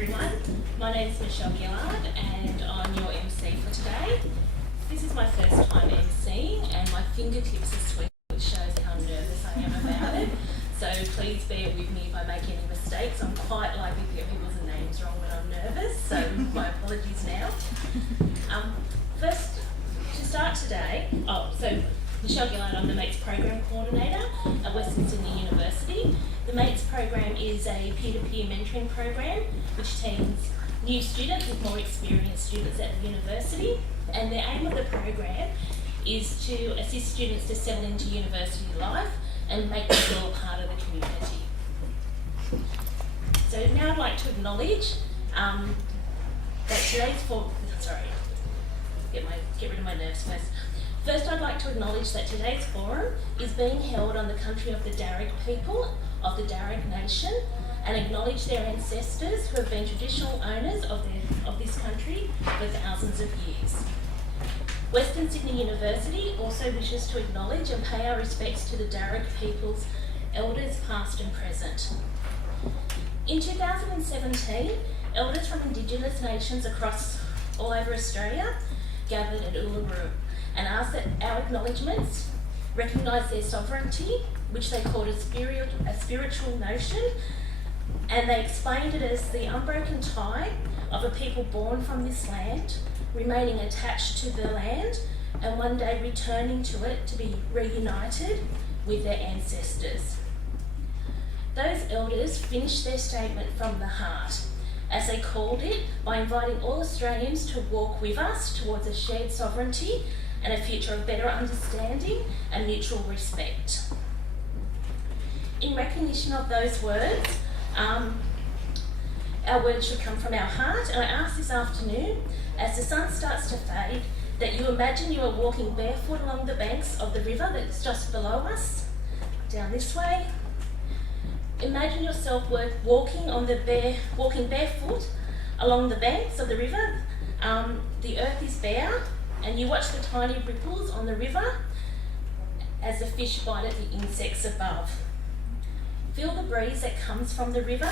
everyone. My name is Michelle Gillard and I'm your MC for today. This is my first time MCing and my fingertips are sweaty, which shows how nervous I am about it. So please bear with me if I make any mistakes. I'm quite likely to get people's names wrong when I'm nervous, so my apologies now. First, to start today, so Michelle Gillard, I'm the MATES Program Coordinator at Western Sydney University. The MATES program is a peer-to-peer mentoring program which teams new students with more experienced students at the university, and the aim of the program is to assist students to settle into university life and make them feel a part of the community. So now I'd like to acknowledge that today's get rid of my nerves first. First, I'd like to acknowledge that today's forum is being held on the country of the Darug people of the Darug Nation and acknowledge their ancestors who have been traditional owners of this country for thousands of years. Western Sydney University also wishes to acknowledge and pay our respects to the Darug people's elders past and present. In 2017, elders from Indigenous nations across all over Australia gathered at Uluru and asked that our acknowledgements recognise their sovereignty, which they called a spiritual notion, and they explained it as the unbroken tie of a people born from this land, remaining attached to the land, and one day returning to it to be reunited with their ancestors. Those elders finished their statement from the heart, as they called it, by inviting all Australians to walk with us towards a shared sovereignty and a future of better understanding and mutual respect. In recognition of those words, our words should come from our heart, and I ask this afternoon, as the sun starts to fade, that you imagine you are walking barefoot along the banks of the river that's just below us, down this way. Imagine yourself walking barefoot along the banks of the river. The earth is bare, and you watch the tiny ripples on the river as the fish bite at the insects above. Feel the breeze that comes from the river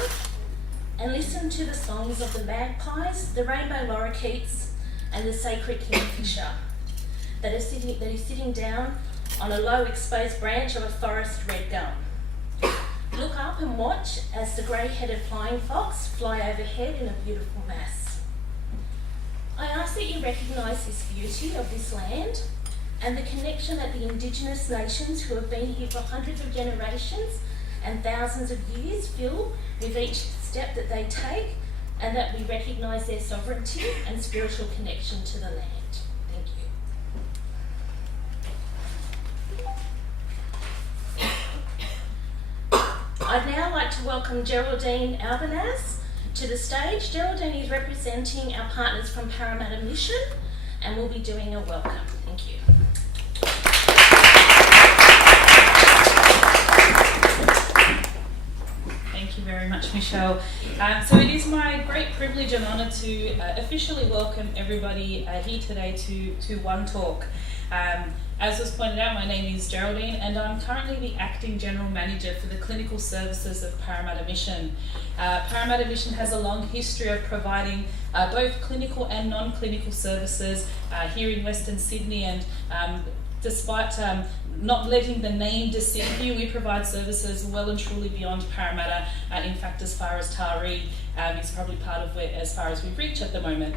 and listen to the songs of the magpies, the rainbow lorikeets and the sacred kingfisher that is sitting down on a low exposed branch of a forest red gum. Look up and watch as the grey-headed flying fox fly overhead in a beautiful mass. I ask that you recognise this beauty of this land and the connection that the Indigenous nations who have been here for hundreds of generations and thousands of years feel with each step that they take, and that we recognise their sovereignty and spiritual connection to the land. Thank you. I'd now like to welcome Geraldine Albanaz to the stage. Geraldine is representing our partners from Parramatta Mission and will be doing a welcome. Thank you. Thank you very much, Michelle. So it is my great privilege and honour to officially welcome everybody here today to One Talk. As was pointed out, my name is Geraldine and I'm currently the Acting General Manager for the Clinical Services of Parramatta Mission. Parramatta Mission has a long history of providing both clinical and non-clinical services here in Western Sydney, and despite not letting the name deceive you, we provide services well and truly beyond Parramatta. In fact, as far as Taree is probably part of as far as we reach at the moment.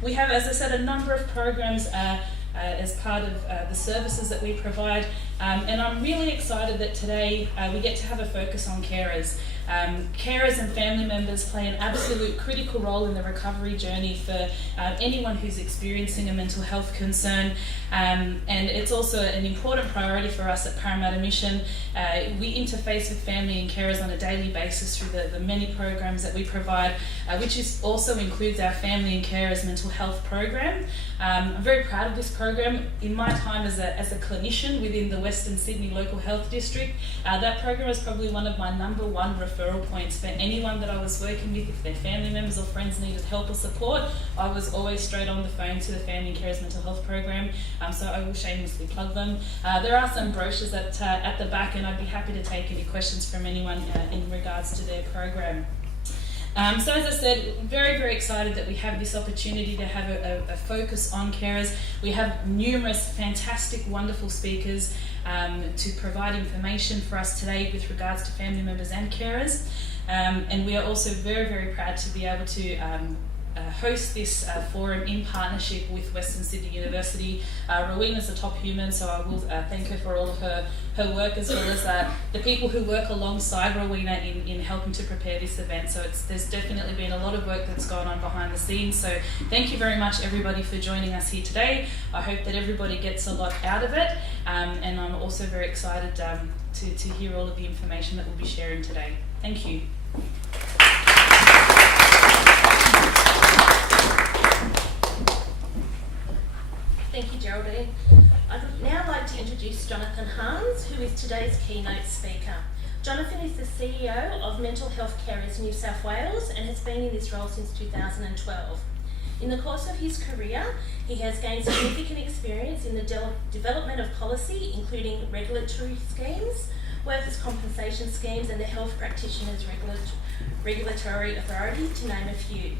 We have, as I said, a number of programs as part of the services that we provide, and I'm really excited that today we get to have a focus on carers. Carers and family members play an absolute critical role in the recovery journey for anyone who's experiencing a mental health concern, and it's also an important priority for us at Parramatta Mission. We interface with family and carers on a daily basis through the many programs that we provide, which also includes our Family and Carers Mental Health program. I'm very proud of this program. In my time as a clinician within the Western Sydney Local Health District, that program is probably one of my number one referral points for anyone that I was working with. If their family members or friends needed help or support, I was always straight on the phone to the Family and Carers Mental Health program, so I will shamelessly plug them. There are some brochures at the back, and I'd be happy to take any questions from anyone in regards to their program. So as I said, very, very excited that we have this opportunity to have a focus on carers. We have numerous fantastic, wonderful speakers to provide information for us today with regards to family members and carers. And we are also very, very proud to be able to host this forum in partnership with Western Sydney University. Rowena's a top human, so I will thank her for all of her work, as well as the people who work alongside Rowena in helping to prepare this event. So there's definitely been a lot of work that's gone on behind the scenes. So thank you very much, everybody, for joining us here today. I hope that everybody gets a lot out of it, and I'm also very excited to hear all of the information that we'll be sharing today. Thank you. Thank you, Geraldine. I'd now like to introduce Jonathan Hans, who is today's keynote speaker. Jonathan is the CEO of Mental Health Carers New South Wales and has been in this role since 2012. In the course of his career, he has gained significant experience in the development of policy, including regulatory schemes, workers' compensation schemes, and the Health Practitioners Regulatory Authority, to name a few.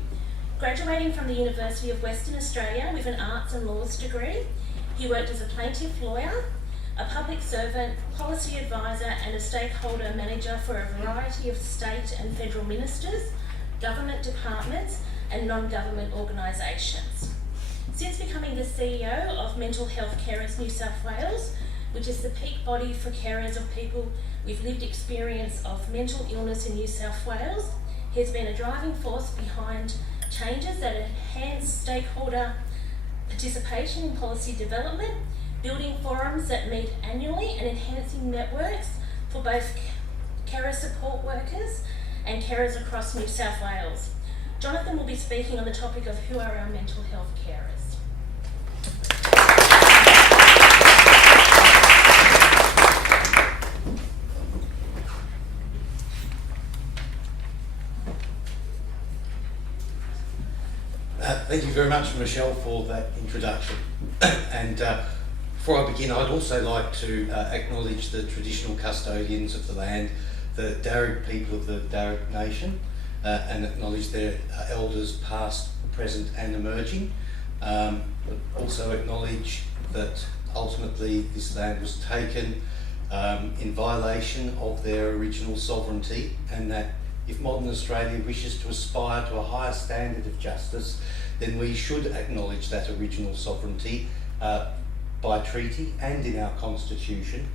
Graduating from the University of Western Australia with an Arts and Laws degree, he worked as a plaintiff lawyer, a public servant, policy advisor, and a stakeholder manager for a variety of state and federal ministers, government departments, and non-government organisations. Since becoming the CEO of Mental Health Carers New South Wales, which is the peak body for carers of people with lived experience of mental illness in New South Wales, he has been a driving force behind changes that enhance stakeholder participation in policy development, building forums that meet annually, and enhancing networks for both carer support workers and carers across New South Wales. Jonathan will be speaking on the topic of who are our mental health carers. Thank you very much, Michelle, for that introduction. And before I begin, I'd also like to acknowledge the traditional custodians of the land, the Darug people of the Darug Nation, and acknowledge their elders past, present and emerging. But also acknowledge that ultimately this land was taken in violation of their original sovereignty, and that if modern Australia wishes to aspire to a higher standard of justice, then we should acknowledge that original sovereignty by treaty and in our constitution,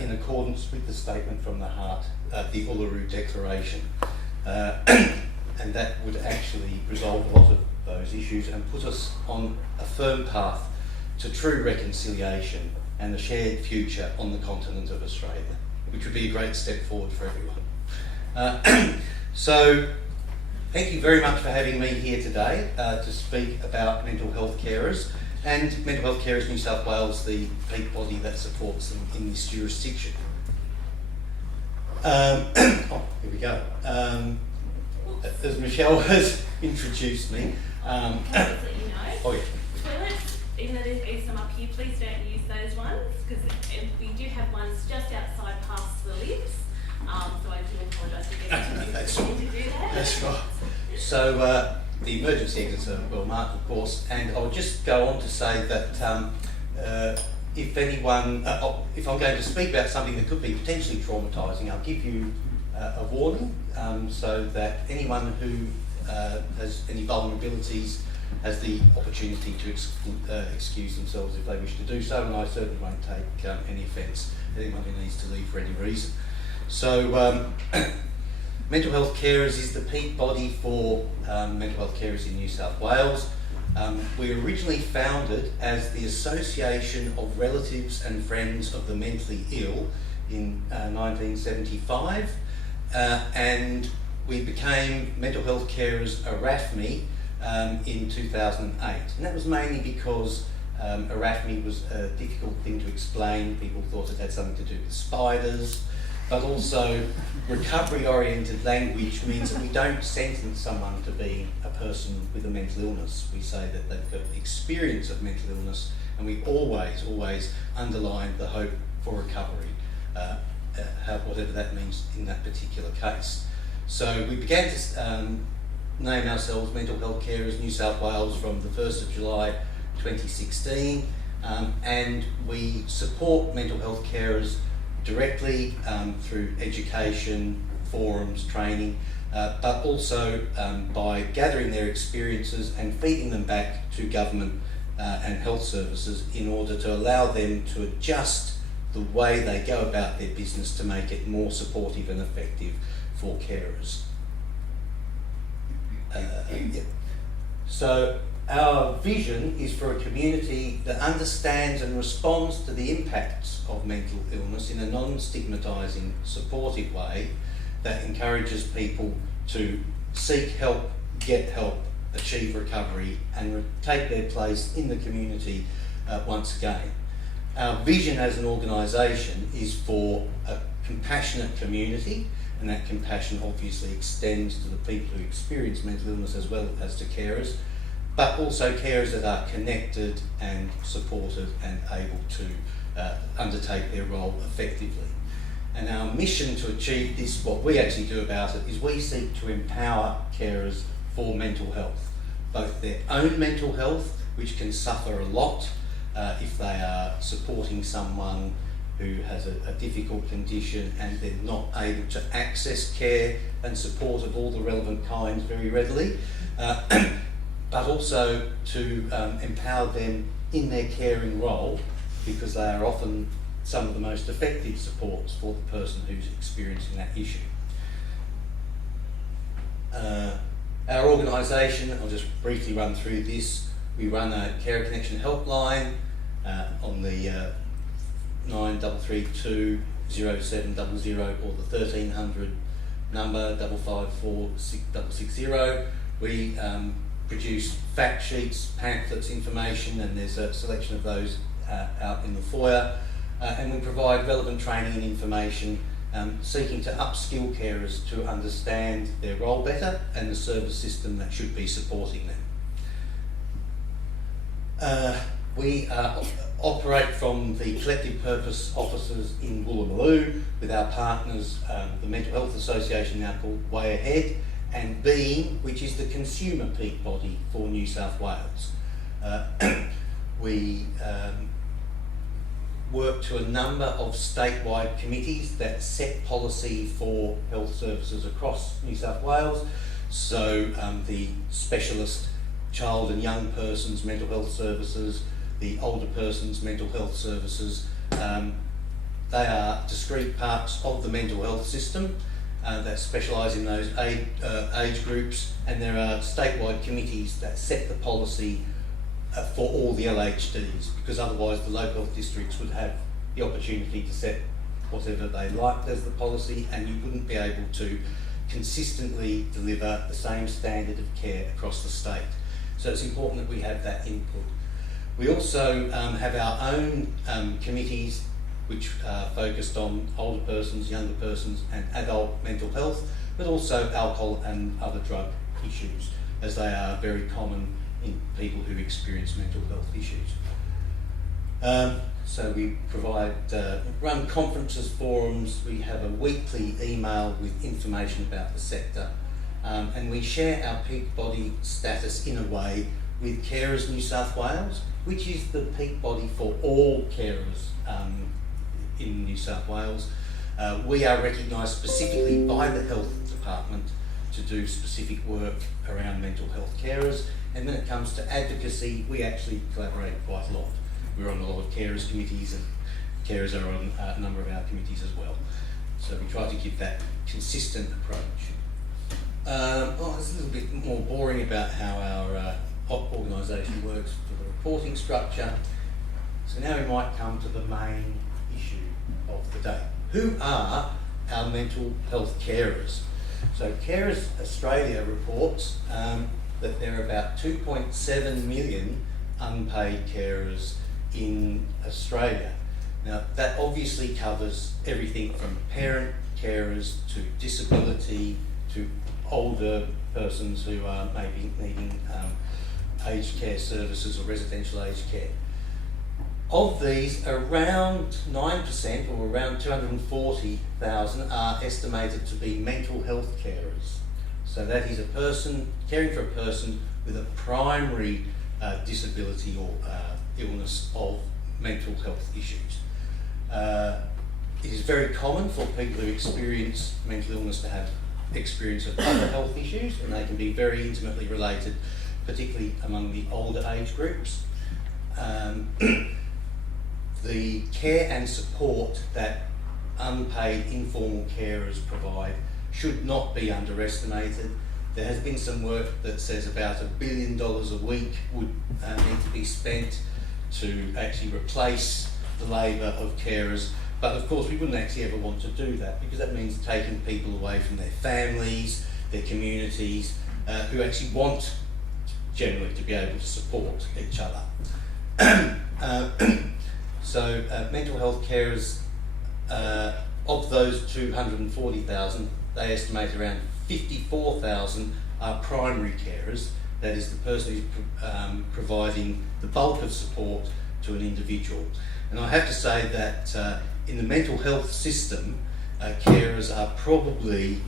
in accordance with the statement from the heart, the Uluru Declaration. And that would actually resolve a lot of those issues and put us on a firm path to true reconciliation and a shared future on the continent of Australia, which would be a great step forward for everyone. So, thank you very much for having me here today to speak about mental health carers and Mental Health Carers New South Wales, the peak body that supports them in this jurisdiction. Here we go. As Michelle has introduced me. Can I just let you know? Oh yeah. Toilets, even though there's some up here, please don't use those ones, because we do have ones just outside past the lips. So I do apologise for getting to do that. That's right. So the emergency exits are well marked, of course, and I'll just go on to say that if anyone, if I'm going to speak about something that could be potentially traumatising, I'll give you a warning so that anyone who has any vulnerabilities has the opportunity to excuse themselves if they wish to do so, and I certainly won't take any offence at anyone who needs to leave for any reason. So, Mental Health Carers is the peak body for mental health carers in New South Wales. We were originally founded as the Association of Relatives and Friends of the Mentally Ill in 1975, and we became Mental Health Carers ARAFME in 2008. And that was mainly because ARAFME was a difficult thing to explain. People thought it had something to do with spiders, but also recovery-oriented language means that we don't sentence someone to being a person with a mental illness. We say that they've got experience of mental illness, and we always underline the hope for recovery, whatever that means in that particular case. So we began to name ourselves Mental Health Carers New South Wales from the 1st of July 2016, and we support mental health carers directly through education, forums, training, but also by gathering their experiences and feeding them back to government and health services in order to allow them to adjust the way they go about their business to make it more supportive and effective for carers. So our vision is for a community that understands and responds to the impacts of mental illness in a non-stigmatising, supportive way that encourages people to seek help, get help, achieve recovery and take their place in the community once again. Our vision as an organisation is for a compassionate community, and that compassion obviously extends to the people who experience mental illness as well as to carers, but also carers that are connected and supported and able to undertake their role effectively. And our mission to achieve this, what we actually do about it, is we seek to empower carers for mental health, both their own mental health, which can suffer a lot if they are supporting someone who has a difficult condition and they're not able to access care and support of all the relevant kinds very readily, but also to empower them in their caring role, because they are often some of the most effective supports for the person who's experiencing that issue. Our organisation, I'll just briefly run through this. We run a Carer Connection helpline on the 9332 0700 or the 1300 number 554 660. We produce fact sheets, pamphlets, information, and there's a selection of those out in the foyer. And we provide relevant training and information, seeking to upskill carers to understand their role better and the service system that should be supporting them. We operate from the collective purpose offices in Woolloomooloo with our partners, the Mental Health Association, now called Way Ahead, and Being, which is the consumer peak body for New South Wales. We work to a number of statewide committees that set policy for health services across New South Wales. So the specialist child and young persons mental health services, the older persons mental health services, they are discrete parts of the mental health system that specialise in those age groups, and there are statewide committees that set the policy for all the LHDs, because otherwise the local health districts would have the opportunity to set whatever they liked as the policy, and you wouldn't be able to consistently deliver the same standard of care across the state. So it's important that we have that input. We also have our own committees which are focused on older persons, younger persons and adult mental health, but also alcohol and other drug issues, as they are very common in people who experience mental health issues. So we provide, run conferences, forums, we have a weekly email with information about the sector, and we share our peak body status in a way with Carers New South Wales, which is the peak body for all carers in New South Wales. We are recognised specifically by the Health Department to do specific work around mental health carers. And when it comes to advocacy, we actually collaborate quite a lot. We're on a lot of carers committees, and carers are on a number of our committees as well. So we try to give that consistent approach. It's a little bit more boring about how our organisation works for the reporting structure. So now we might come to the main issue of the day. Who are our mental health carers? So Carers Australia reports that there are about 2.7 million unpaid carers in Australia. Now that obviously covers everything from parent carers to disability to older persons who are maybe needing aged care services or residential aged care. Of these, around 9% or around 240,000 are estimated to be mental health carers. So that is a person caring for a person with a primary disability or illness of mental health issues. It is very common for people who experience mental illness to have experience of other health issues, and they can be very intimately related, particularly among the older age groups. The care and support that unpaid informal carers provide should not be underestimated. There has been some work that says about $1 billion a week would need to be spent to actually replace the labour of carers, but of course we wouldn't actually ever want to do that, because that means taking people away from their families, their communities, who actually want generally to be able to support each other. So mental health carers, of those 240,000, they estimate around 54,000 are primary carers. That is the person who's providing the bulk of support to an individual. And I have to say that in the mental health system, carers are probably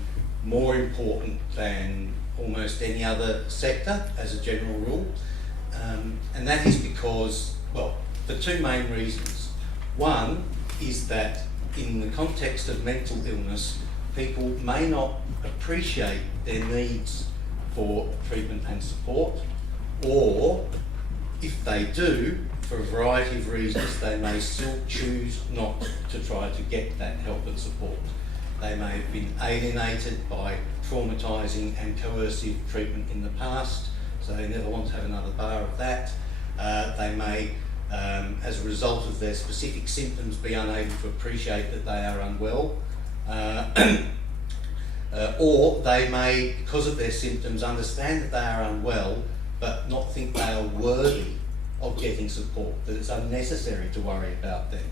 more important than almost any other sector as a general rule. And that is because, well, for two main reasons. One is that in the context of mental illness, people may not appreciate their needs for treatment and support, or if they do, for a variety of reasons, they may still choose not to try to get that help and support. They may have been alienated by traumatising and coercive treatment in the past, so they never want to have another bar of that. They may, as a result of their specific symptoms, be unable to appreciate that they are unwell. Or they may, because of their symptoms, understand that they are unwell, but not think they are worthy of getting support, that it's unnecessary to worry about them.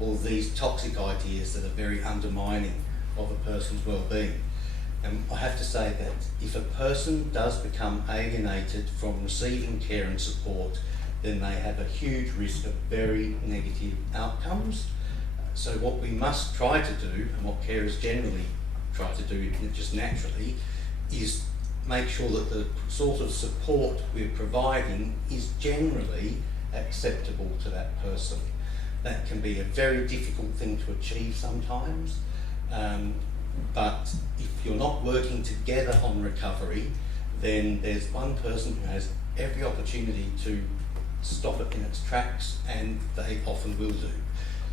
All of these toxic ideas that are very undermining of a person's well-being. And I have to say that if a person does become alienated from receiving care and support, then they have a huge risk of very negative outcomes. So what we must try to do, and what carers generally try to do just naturally, is make sure that the sort of support we're providing is generally acceptable to that person. That can be a very difficult thing to achieve sometimes, but if you're not working together on recovery, then there's one person who has every opportunity to stop it in its tracks, and they often will do.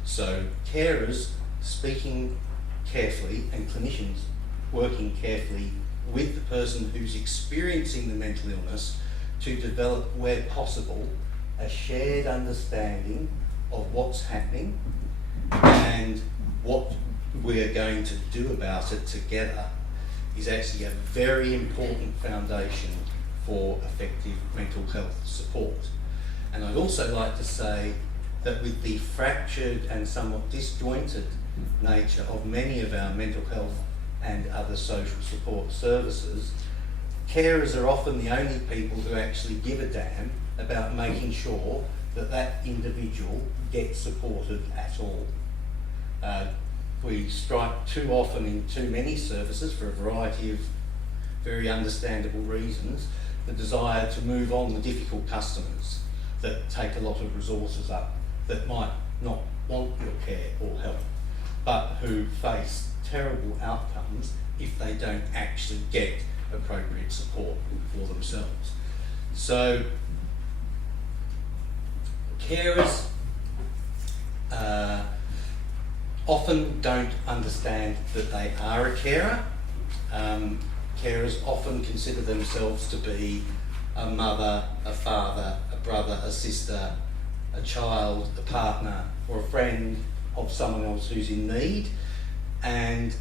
So carers speaking carefully and clinicians working carefully with the person who's experiencing the mental illness to develop, where possible, a shared understanding of what's happening and what we're going to do about it together is actually a very important foundation for effective mental health support. And I'd also like to say that with the fractured and somewhat disjointed nature of many of our mental health and other social support services, carers are often the only people who actually give a damn about making sure that that individual gets supported at all. We strike too often in too many services, for a variety of very understandable reasons, the desire to move on the difficult customers that take a lot of resources up, that might not want your care or help, but who face terrible outcomes if they don't actually get appropriate support for themselves. So carers often don't understand that they are a carer. Carers often consider themselves to be a mother, a father, a brother, a sister, a child, a partner, or a friend of someone else who's in need. And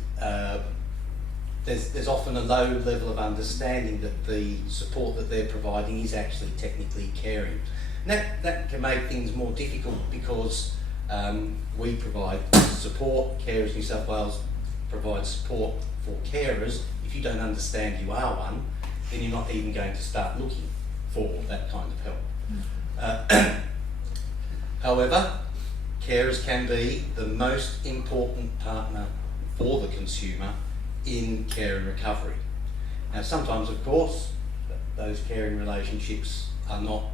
there's often a low level of understanding that the support that they're providing is actually technically caring. And that can make things more difficult because we provide support, Carers New South Wales provides support for carers. If you don't understand you are one, then you're not even going to start looking for that kind of help. However, carers can be the most important partner for the consumer in care and recovery. Now, sometimes, of course, those caring relationships are not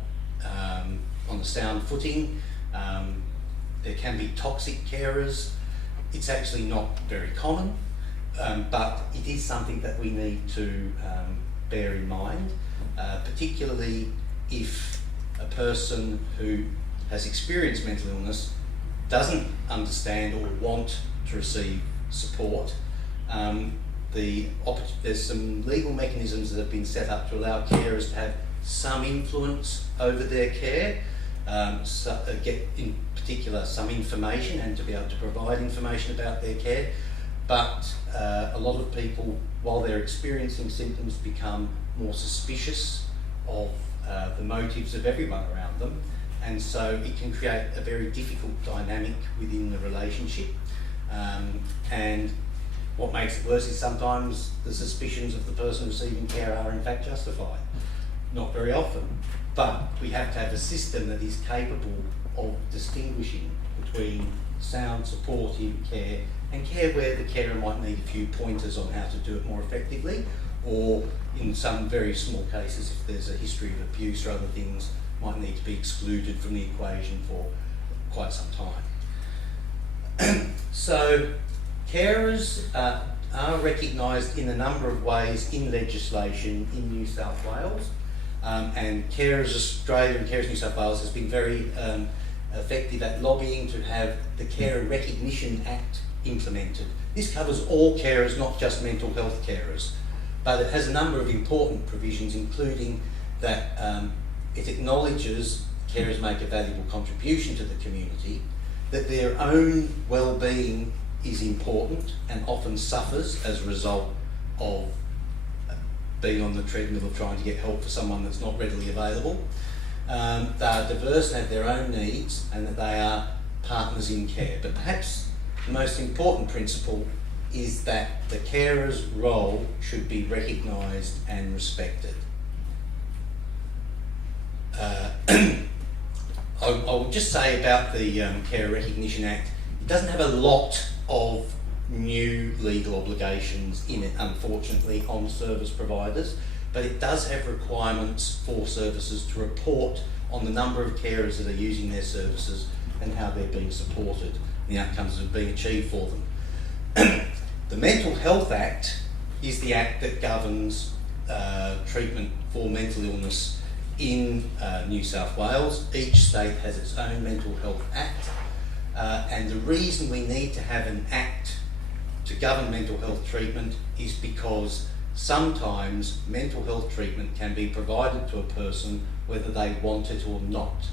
on a sound footing. There can be toxic carers. It's actually not very common, but it is something that we need to bear in mind, particularly if a person who has experienced mental illness doesn't understand or want to receive support. There's some legal mechanisms that have been set up to allow carers to have some influence over their care, get in particular some information and to be able to provide information about their care. But a lot of people, while they're experiencing symptoms, become more suspicious of the motives of everyone around them, and so it can create a very difficult dynamic within the relationship. And what makes it worse is sometimes the suspicions of the person receiving care are in fact justified. Not very often, but we have to have a system that is capable of distinguishing between sound, supportive care and care where the carer might need a few pointers on how to do it more effectively, or in some very small cases, if there's a history of abuse or other things, might need to be excluded from the equation for quite some time. So carers are recognised in a number of ways in legislation in New South Wales, and Carers Australia and Carers New South Wales has been very effective at lobbying to have the Carer Recognition Act implemented. This covers all carers, not just mental health carers, but it has a number of important provisions, including that it acknowledges carers make a valuable contribution to the community, that their own well-being is important and often suffers as a result of being on the treadmill of trying to get help for someone that's not readily available. They are diverse and have their own needs, and that they are partners in care. But perhaps the most important principle is that the carer's role should be recognised and respected. I will just say about the Carer Recognition Act, it doesn't have a lot of new legal obligations in it, unfortunately, on service providers, but it does have requirements for services to report on the number of carers that are using their services and how they're being supported and the outcomes that are being achieved for them. The Mental Health Act is the act that governs treatment for mental illness in New South Wales. Each state has its own Mental Health Act, and the reason we need to have an act to govern mental health treatment is because sometimes mental health treatment can be provided to a person whether they want it or not.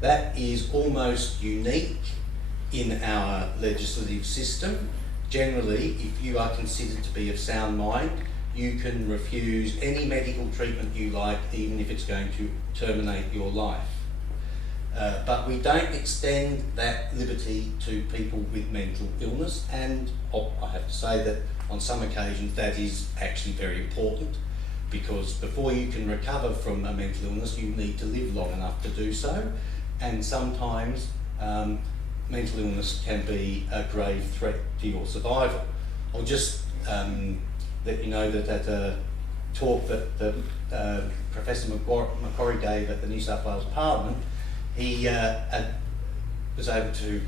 That is almost unique in our legislative system. Generally, if you are considered to be of sound mind, you can refuse any medical treatment you like, even if it's going to terminate your life. But we don't extend that liberty to people with mental illness, and I have to say that on some occasions that is actually very important, because before you can recover from a mental illness you need to live long enough to do so, and sometimes mental illness can be a grave threat to your survival. I'll just let you know that at a talk that Professor Macquarie gave at the New South Wales Parliament, he was able to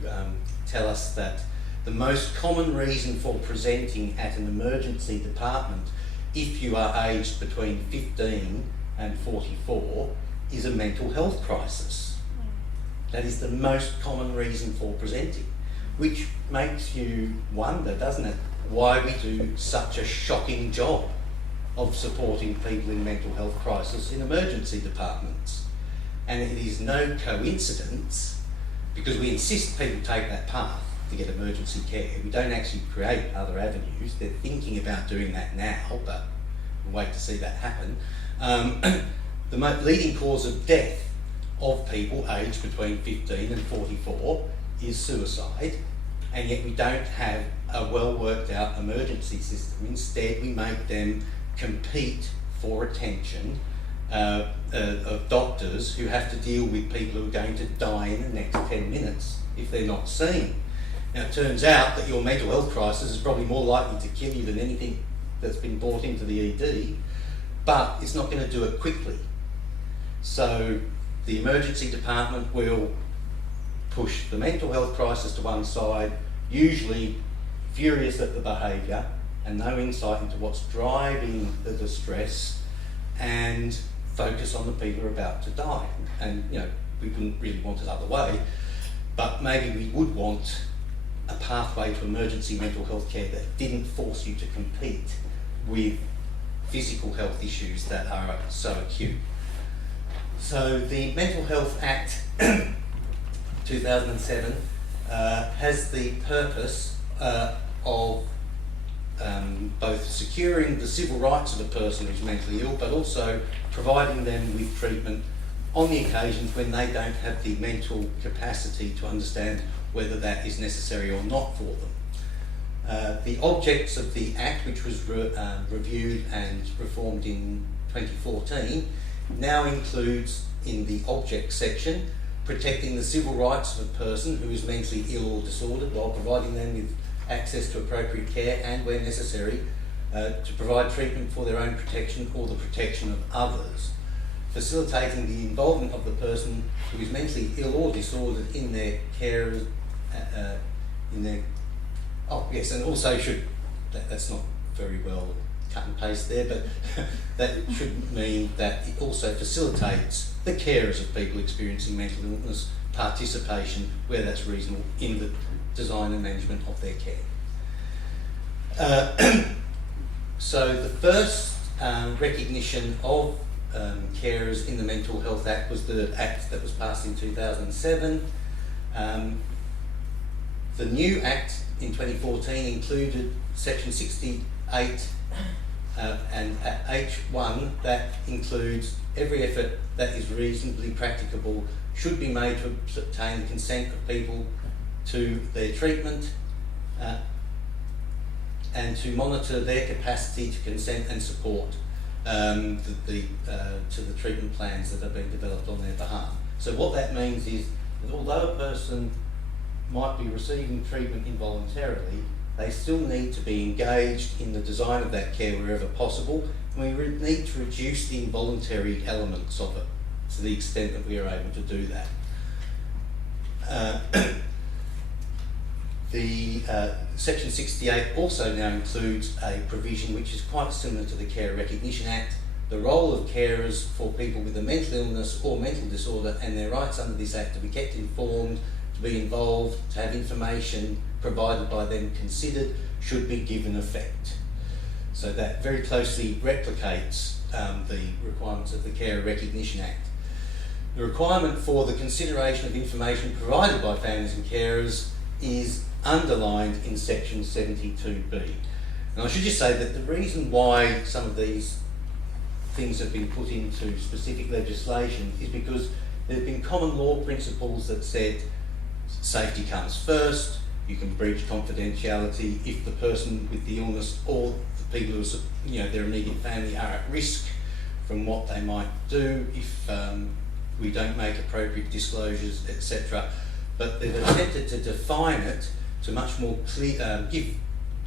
tell us that the most common reason for presenting at an emergency department if you are aged between 15 and 44 is a mental health crisis. That is the most common reason for presenting, which makes you wonder, doesn't it, why we do such a shocking job of supporting people in mental health crisis in emergency departments. And it is no coincidence, because we insist people take that path to get emergency care. We don't actually create other avenues. They're thinking about doing that now, but we'll wait to see that happen. The leading cause of death of people aged between 15 and 44 is suicide, and yet we don't have a well worked out emergency system. Instead, we make them compete for attention of doctors who have to deal with people who are going to die in the next 10 minutes if they're not seen. Now, it turns out that your mental health crisis is probably more likely to kill you than anything that's been brought into the ED, but it's not going to do it quickly. So the emergency department will push the mental health crisis to one side, usually furious at the behaviour and no insight into what's driving the distress, and focus on the people who are about to die. And you know, we wouldn't really want it other way, but maybe we would want a pathway to emergency mental health care that didn't force you to compete with physical health issues that are so acute. So the Mental Health Act 2007 has the purpose of both securing the civil rights of a person who's mentally ill, but also providing them with treatment on the occasions when they don't have the mental capacity to understand whether that is necessary or not for them. The objects of the Act, which was reviewed and reformed in 2014, now includes in the object section protecting the civil rights of a person who is mentally ill or disordered while providing them with access to appropriate care and, where necessary, to provide treatment for their own protection or the protection of others, facilitating the involvement of the person who is mentally ill or disordered in their care, and also that's not very well cut and paste there, but that should mean that it also facilitates the carers of people experiencing mental illness participation, where that's reasonable, in the design and management of their care. So the first recognition of carers in the Mental Health Act was the Act that was passed in 2007. The new Act in 2014 included Section 68 and H1 that includes every effort that is reasonably practicable should be made to obtain the consent of people to their treatment and to monitor their capacity to consent and support to the treatment plans that are being developed on their behalf. So what that means is that although a person might be receiving treatment involuntarily, they still need to be engaged in the design of that care wherever possible, and we need to reduce the involuntary elements of it to the extent that we are able to do that. The Section 68 also now includes a provision which is quite similar to the Carer Recognition Act. The role of carers for people with a mental illness or mental disorder and their rights under this Act to be kept informed, to be involved, to have information provided by them considered, should be given effect. So that very closely replicates the requirements of the Carer Recognition Act. The requirement for the consideration of information provided by families and carers is underlined in Section 72B. And I should just say that the reason why some of these things have been put into specific legislation is because there have been common law principles that said safety comes first, you can breach confidentiality if the person with the illness or the people who are, their immediate family are at risk from what they might do if we don't make appropriate disclosures, etc. But they've attempted to define it to much more give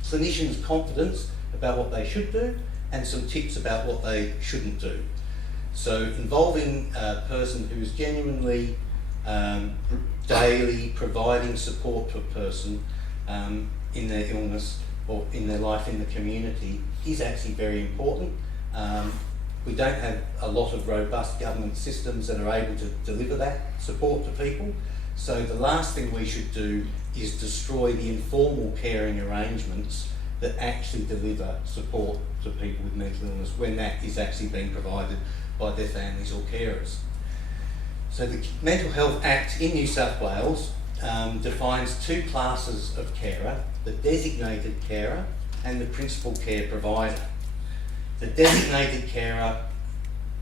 clinicians confidence about what they should do and some tips about what they shouldn't do. So involving a person who is genuinely daily providing support to a person in their illness or in their life in the community is actually very important. We don't have a lot of robust government systems that are able to deliver that support to people. So the last thing we should do is destroy the informal caring arrangements that actually deliver support to people with mental illness when that is actually being provided by their families or carers. So the Mental Health Act in New South Wales defines two classes of carer, the designated carer and the principal care provider. The designated carer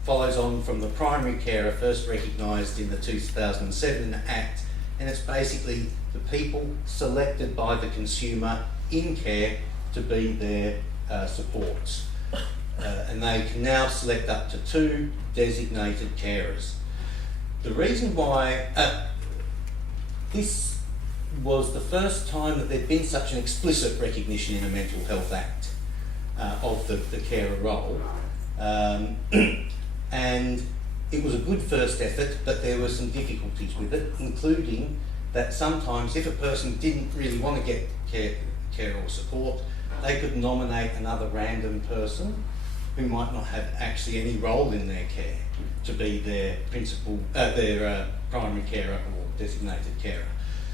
follows on from the primary carer first recognised in the 2007 Act, and it's basically the people selected by the consumer in care to be their supports. And they can now select up to 2 designated carers. The reason why this was the first time that there'd been such an explicit recognition in a Mental Health Act. of the carer role. And it was a good first effort, but there were some difficulties with it, including that sometimes if a person didn't really want to get care or support, they could nominate another random person who might not have actually any role in their care to be their primary carer or designated carer.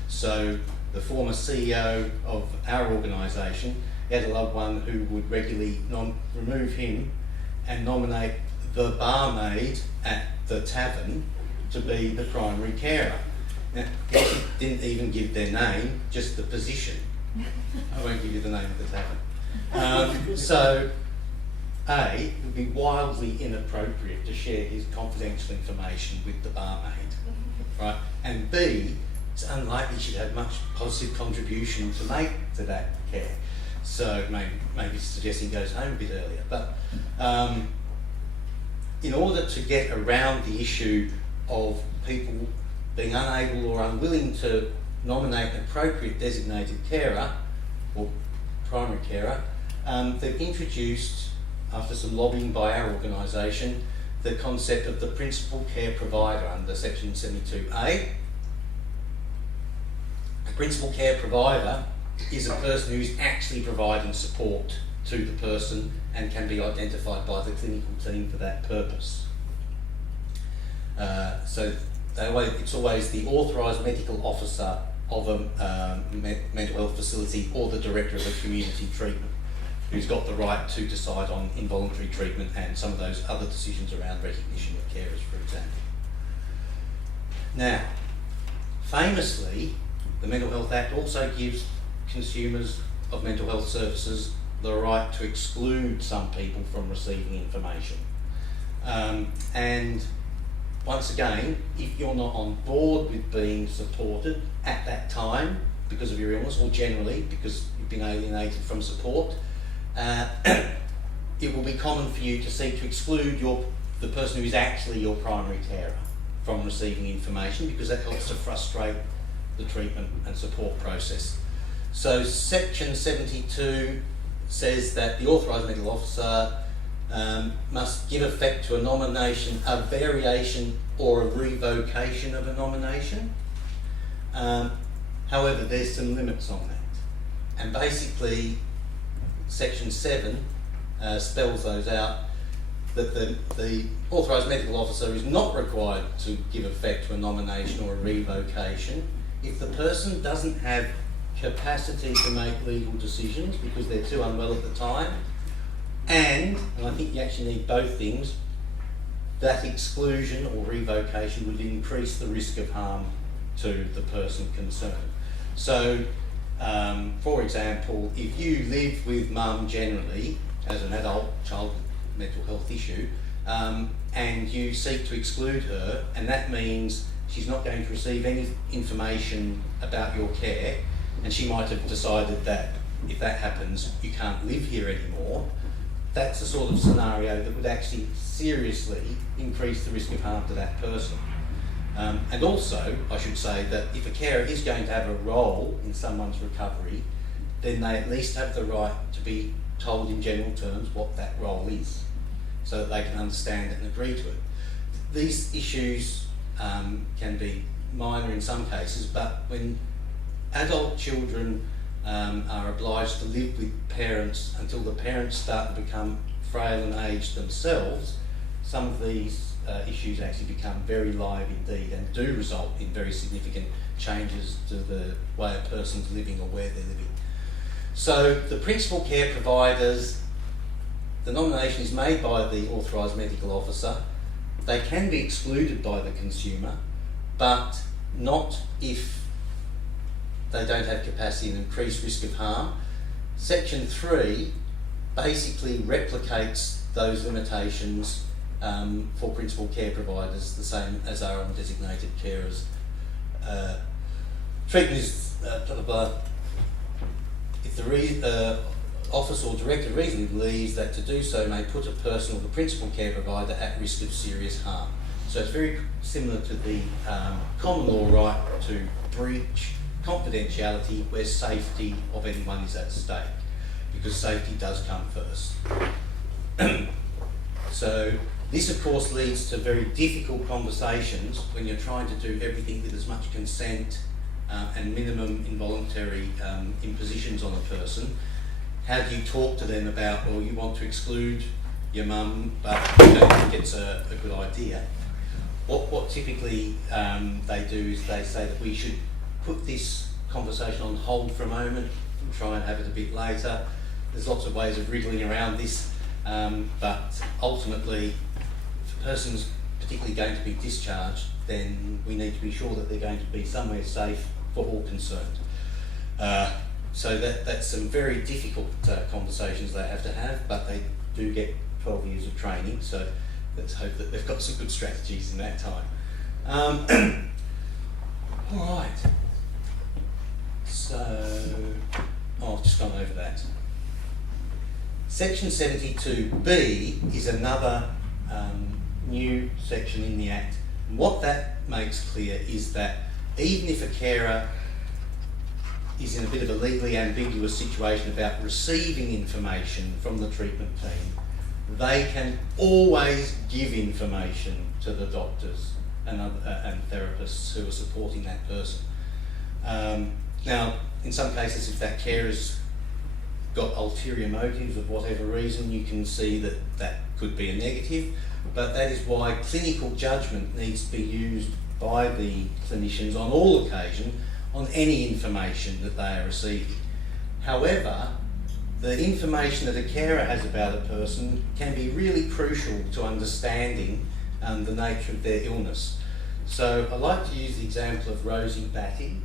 So the former CEO of our organisation had a loved one who would regularly remove him and nominate the barmaid at the tavern to be the primary carer. Now, he didn't even give their name, just the position. I won't give you the name of the tavern. So, A, it would be wildly inappropriate to share his confidential information with the barmaid, right? And B, it's unlikely she'd have much positive contribution to make to that care. So maybe suggesting he goes home a bit earlier. But in order to get around the issue of people being unable or unwilling to nominate an appropriate designated carer or primary carer, they've introduced, after some lobbying by our organisation, the concept of the principal care provider under section 72A. A principal care provider is a person who's actually providing support to the person and can be identified by the clinical team for that purpose. So it's always the authorised medical officer of a mental health facility or the director of a community treatment who's got the right to decide on involuntary treatment and some of those other decisions around recognition of carers, for example. Now, famously, the Mental Health Act also gives consumers of mental health services the right to exclude some people from receiving information. And once again, if you're not on board with being supported at that time because of your illness, or generally because you've been alienated from support, it will be common for you to seek to exclude the person who is actually your primary carer from receiving information, because that helps to frustrate the treatment and support process. So section 72 says that the authorised medical officer must give effect to a nomination, a variation or a revocation of a nomination. However, there's some limits on that. And basically, section 7 spells those out, that the authorised medical officer is not required to give effect to a nomination or a revocation if the person doesn't have capacity to make legal decisions because they're too unwell at the time, and I think you actually need both things, that exclusion or revocation would increase the risk of harm to the person concerned. So, for example, if you live with mum generally as an adult child with mental health issue, and you seek to exclude her, and that means she's not going to receive any information about your care, and she might have decided that if that happens, you can't live here anymore, that's the sort of scenario that would actually seriously increase the risk of harm to that person. And also, I should say that if a carer is going to have a role in someone's recovery, then they at least have the right to be told in general terms what that role is, so that they can understand it and agree to it. These issues can be minor in some cases, but when adult children are obliged to live with parents until the parents start to become frail and aged themselves, some of these issues actually become very live indeed and do result in very significant changes to the way a person's living or where they're living. So the principal care providers, the nomination is made by the authorised medical officer. They can be excluded by the consumer, but not if they don't have capacity and increased risk of harm. Section 3 basically replicates those limitations for principal care providers, the same as are on designated carers. Treatment is if the office or director reasonably believes that to do so may put a person or the principal care provider at risk of serious harm. So it's very similar to the common law right to breach confidentiality where safety of anyone is at stake. because safety does come first. So this of course leads to very difficult conversations when you're trying to do everything with as much consent and minimum involuntary impositions on a person. How do you talk to them about, well, you want to exclude your mum, but you don't think it's a good idea? What typically they do is they say that we should put this conversation on hold for a moment and try and have it a bit later. There's lots of ways of wriggling around this, but ultimately, if a person's particularly going to be discharged, then we need to be sure that they're going to be somewhere safe for all concerned. So that's some very difficult conversations they have to have, but they do get 12 years of training, so let's hope that they've got some good strategies in that time. All right. So, I've just gone over that. Section 72B is another new section in the Act. And what that makes clear is that even if a carer is in a bit of a legally ambiguous situation about receiving information from the treatment team, they can always give information to the doctors and therapists who are supporting that person. Now, in some cases, if that carer's got ulterior motives of whatever reason, you can see that that could be a negative, but that is why clinical judgment needs to be used by the clinicians on all occasions on any information that they are receiving. However, the information that a carer has about a person can be really crucial to understanding the nature of their illness. So I like to use the example of Rosie Batty,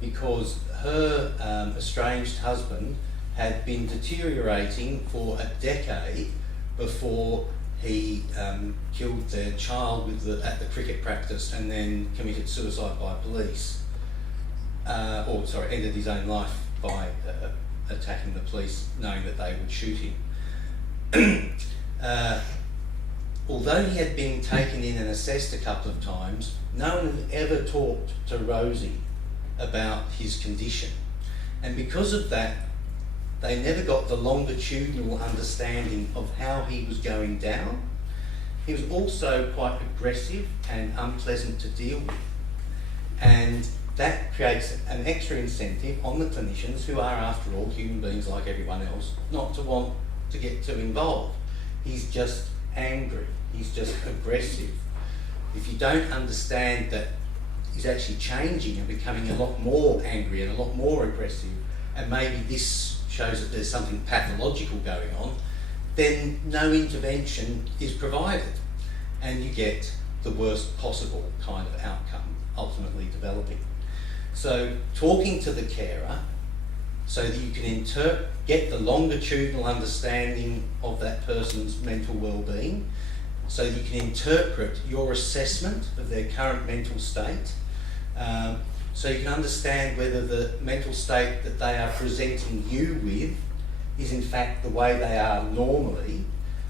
because her estranged husband had been deteriorating for a decade before he killed their child at the cricket practice and then committed suicide by police. Ended his own life by attacking the police, knowing that they would shoot him. Although he had been taken in and assessed a couple of times, no one had ever talked to Rosie about his condition. And because of that, they never got the longitudinal understanding of how he was going down. He was also quite aggressive and unpleasant to deal with. And that creates an extra incentive on the clinicians, who are, after all, human beings like everyone else, not to want to get too involved. He's just angry. He's just aggressive. If you don't understand that he's actually changing and becoming a lot more angry and a lot more aggressive, and maybe this shows that there's something pathological going on, then no intervention is provided, and you get the worst possible kind of outcome ultimately developing. So talking to the carer so that you can get the longitudinal understanding of that person's mental well-being, so you can interpret your assessment of their current mental state, so you can understand whether the mental state that they are presenting you with is in fact the way they are normally,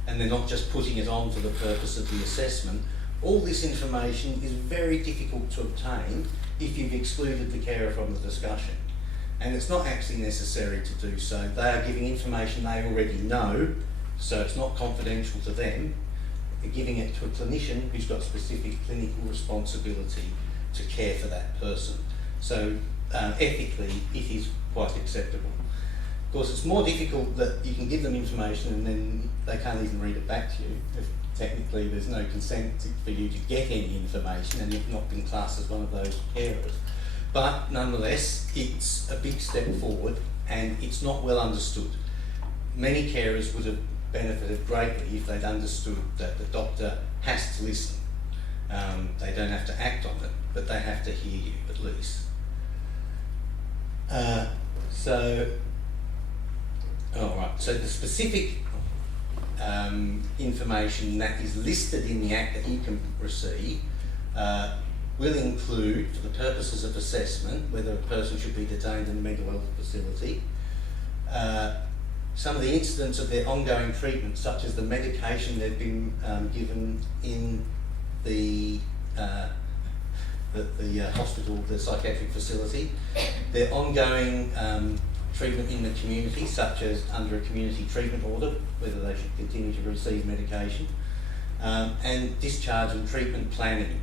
and they're not just putting it on for the purpose of the assessment. All this information is very difficult to obtain if you've excluded the carer from the discussion. And it's not actually necessary to do so. They are giving information they already know, so it's not confidential to them. They're giving it to a clinician who's got specific clinical responsibility to care for that person. So ethically, it is quite acceptable. Of course, it's more difficult that you can give them information and then they can't even read it back to you. If technically there's no consent for you to get any information and you've not been classed as one of those carers. But nonetheless, it's a big step forward and it's not well understood. Many carers would have benefited greatly if they'd understood that the doctor has to listen. They don't have to act on it, but they have to hear you at least. So the specific information that is listed in the Act that you can receive will include, for the purposes of assessment, whether a person should be detained in a mental health facility, some of the incidents of their ongoing treatment, such as the medication they've been given in the hospital, the psychiatric facility, their ongoing treatment in the community, such as under a community treatment order, whether they should continue to receive medication, and discharge and treatment planning.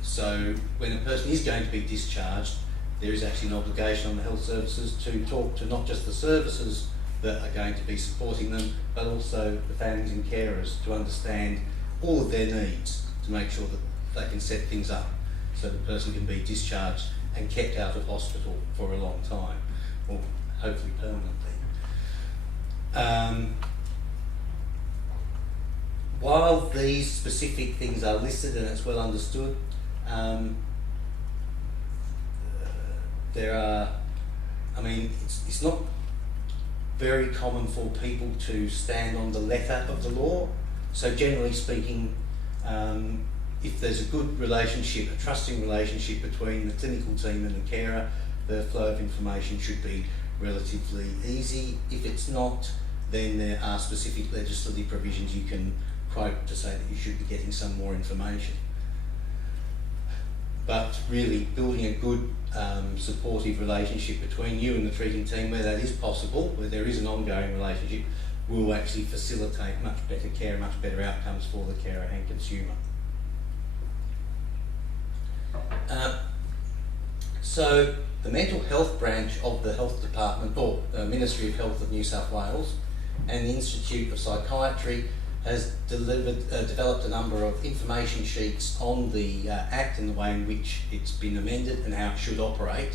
So when a person is going to be discharged, there is actually an obligation on the health services to talk to not just the services that are going to be supporting them, but also the families and carers to understand all of their needs to make sure that they can set things up so the person can be discharged and kept out of hospital for a long time, or hopefully permanently. While these specific things are listed and it's well understood, there are, I mean, it's not very common for people to stand on the letter of the law. So generally speaking, if there's a good relationship, a trusting relationship between the clinical team and the carer, the flow of information should be relatively easy. If it's not, then there are specific legislative provisions you can quote to say that you should be getting some more information. But really building a good supportive relationship between you and the treating team, where that is possible, where there is an ongoing relationship, will actually facilitate much better care, much better outcomes for the carer and consumer. So the mental health branch of the Health Department, or Ministry of Health of New South Wales, and the Institute of Psychiatry has developed a number of information sheets on the Act and the way in which it's been amended and how it should operate.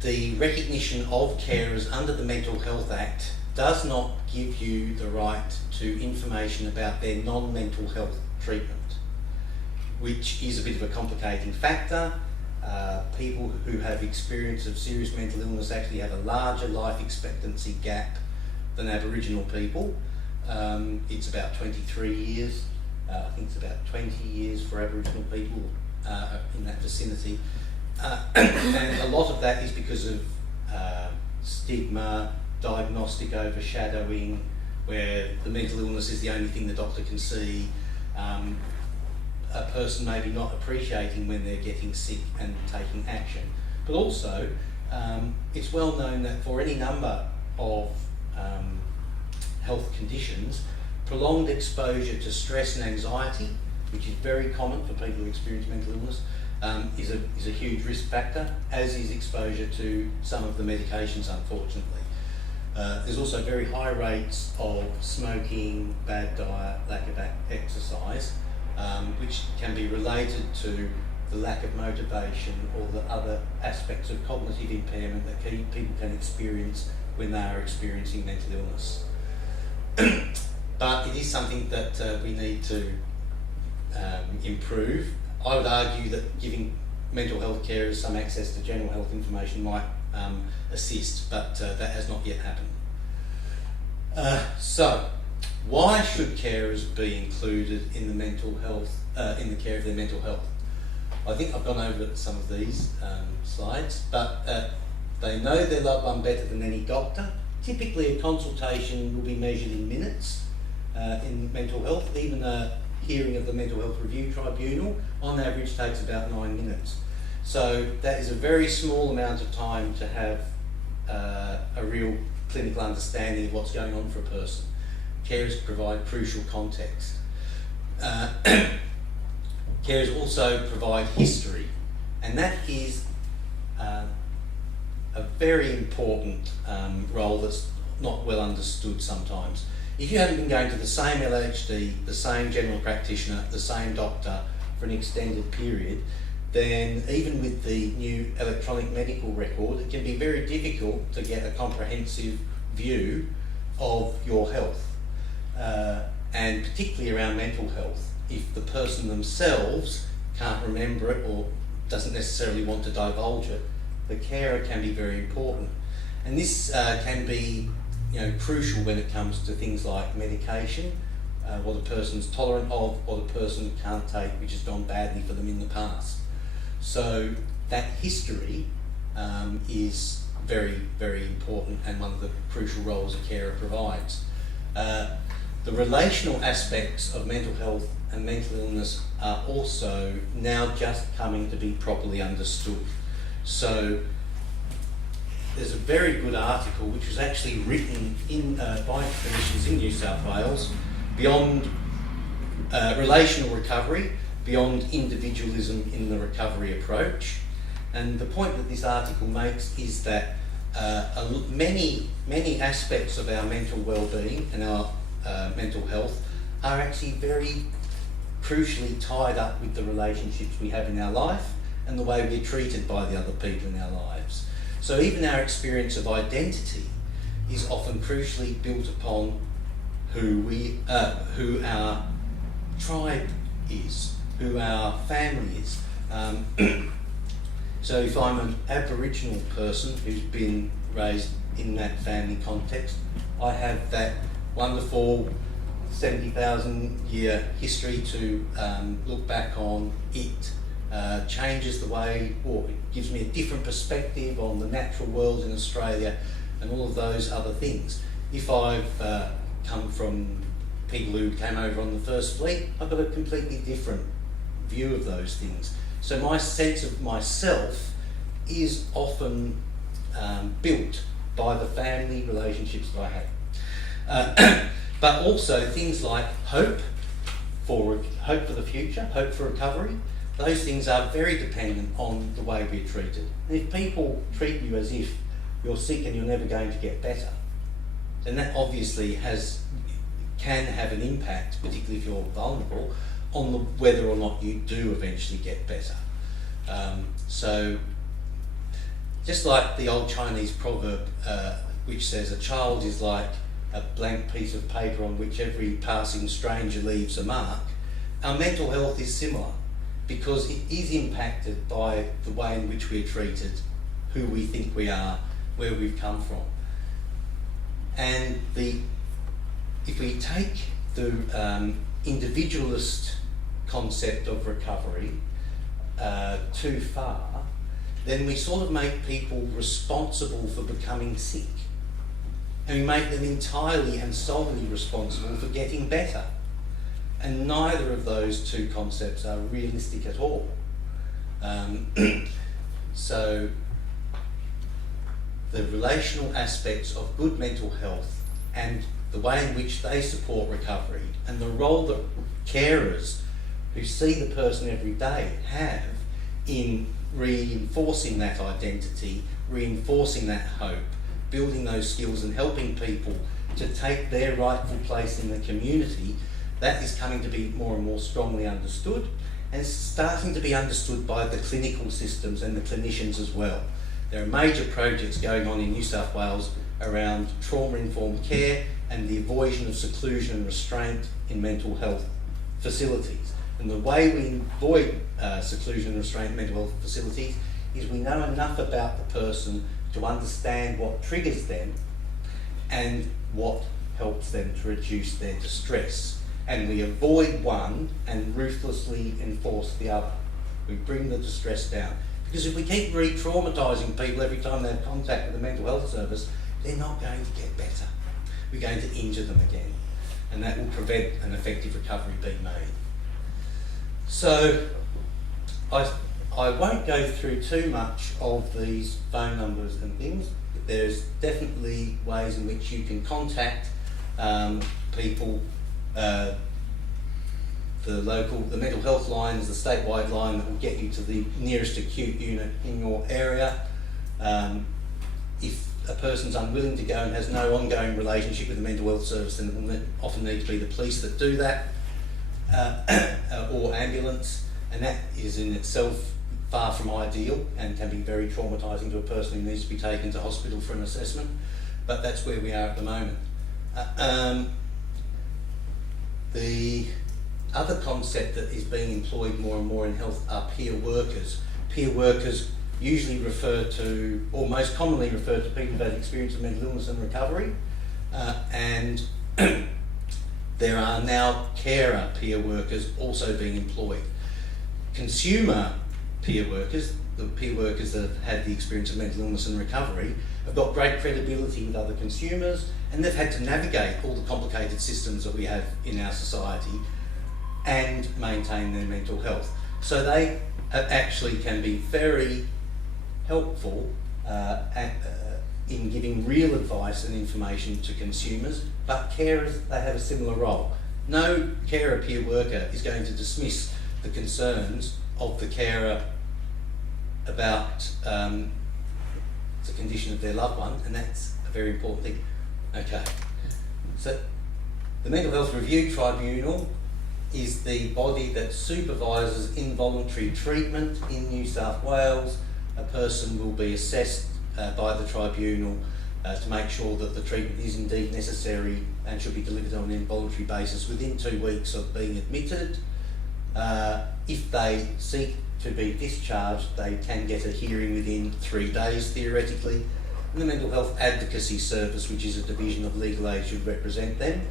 The recognition of carers under the Mental Health Act does not give you the right to information about their non-mental health treatment, which is a bit of a complicating factor. People who have experience of serious mental illness actually have a larger life expectancy gap than Aboriginal people. It's about 23 years. I think it's about 20 years for Aboriginal people in that vicinity. And a lot of that is because of stigma, diagnostic overshadowing, where the mental illness is the only thing the doctor can see. A person maybe not appreciating when they're getting sick and taking action. But also, it's well known that for any number of health conditions, prolonged exposure to stress and anxiety, which is very common for people who experience mental illness, is a huge risk factor, as is exposure to some of the medications, unfortunately. There's also very high rates of smoking, bad diet, lack of exercise, which can be related to the lack of motivation or the other aspects of cognitive impairment that people can experience when they are experiencing mental illness. But it is something that we need to improve. I would argue that giving mental health carers some access to general health information might assist, but that has not yet happened. So, why should carers be included in the mental health, in the care of their mental health? I think I've gone over some of these slides, but they know their loved one better than any doctor. Typically, a consultation will be measured in minutes in mental health. Even a hearing of the Mental Health Review Tribunal, on average, takes about 9 minutes. So that is a very small amount of time to have a real clinical understanding of what's going on for a person. Carers provide crucial context. Carers also provide history, and that is a very important role that's not well understood sometimes. If you haven't been going to the same LHD, the same general practitioner, the same doctor for an extended period, then even with the new electronic medical record, it can be very difficult to get a comprehensive view of your health. And particularly around mental health, if the person themselves can't remember it or doesn't necessarily want to divulge it, the carer can be very important. And this can be crucial when it comes to things like medication, what a person's tolerant of, what a person can't take, which has gone badly for them in the past. So that history is very, very important and one of the crucial roles a carer provides. The relational aspects of mental health and mental illness are also now just coming to be properly understood. So there's a very good article which was actually written by clinicians in New South Wales, Beyond Relational Recovery, Beyond Individualism in the Recovery Approach. And the point that this article makes is that many aspects of our mental well-being and our mental health are actually very crucially tied up with the relationships we have in our life and the way we're treated by the other people in our lives. So even our experience of identity is often crucially built upon who our tribe is, who our family is. So if I'm an Aboriginal person who's been raised in that family context, I have that wonderful 70,000 year history to look back on. It changes the way, or it gives me a different perspective on the natural world in Australia and all of those other things. If I've come from people who came over on the First Fleet, I've got a completely different view of those things. So my sense of myself is often built by the family relationships that I have. But also things like hope for the future, hope for recovery, those things are very dependent on the way we're treated. And if people treat you as if you're sick and you're never going to get better, then that obviously can have an impact, particularly if you're vulnerable, on whether or not you do eventually get better. So just like the old Chinese proverb which says a child is like a blank piece of paper on which every passing stranger leaves a mark, our mental health is similar, because it is impacted by the way in which we're treated, who we think we are, where we've come from. And if we take the individualist concept of recovery too far, then we sort of make people responsible for becoming sick. And we make them entirely and solely responsible for getting better. And neither of those two concepts are realistic at all. So the relational aspects of good mental health and the way in which they support recovery, and the role that carers who see the person every day have in reinforcing that identity, reinforcing that hope, building those skills and helping people to take their rightful place in the community, that is coming to be more and more strongly understood, and starting to be understood by the clinical systems and the clinicians as well. There are major projects going on in New South Wales around trauma-informed care and the avoidance of seclusion and restraint in mental health facilities. And the way we avoid seclusion and restraint in mental health facilities is we know enough about the person to understand what triggers them and what helps them to reduce their distress. And we avoid one and ruthlessly enforce the other. We bring the distress down. Because if we keep re-traumatising people every time they have contact with the mental health service, they're not going to get better. We're going to injure them again. And that will prevent an effective recovery being made. So I won't go through too much of these phone numbers and things. There's definitely ways in which you can contact people. The mental health line is the statewide line that will get you to the nearest acute unit in your area. If a person's unwilling to go and has no ongoing relationship with the mental health service, then it will often need to be the police that do that, or ambulance, and that is in itself far from ideal and can be very traumatising to a person who needs to be taken to hospital for an assessment, but that's where we are at the moment. The other concept that is being employed more and more in health are peer workers. Peer workers usually refer to, or most commonly refer to, people who've had experience of mental illness and recovery, and there are now carer peer workers also being employed. Consumer peer workers, the peer workers that have had the experience of mental illness and recovery, have got great credibility with other consumers, and they've had to navigate all the complicated systems that we have in our society and maintain their mental health. So they actually can be very helpful in giving real advice and information to consumers, but carers, they have a similar role. No carer peer worker is going to dismiss the concerns of the carer about the condition of their loved one, and that's a very important thing. Okay, so the Mental Health Review Tribunal is the body that supervises involuntary treatment in New South Wales. A person will be assessed by the tribunal to make sure that the treatment is indeed necessary and should be delivered on an involuntary basis within 2 weeks of being admitted. If they seek to be discharged, they can get a hearing within 3 days, theoretically. And the Mental Health Advocacy Service, which is a division of Legal Aid, should represent them.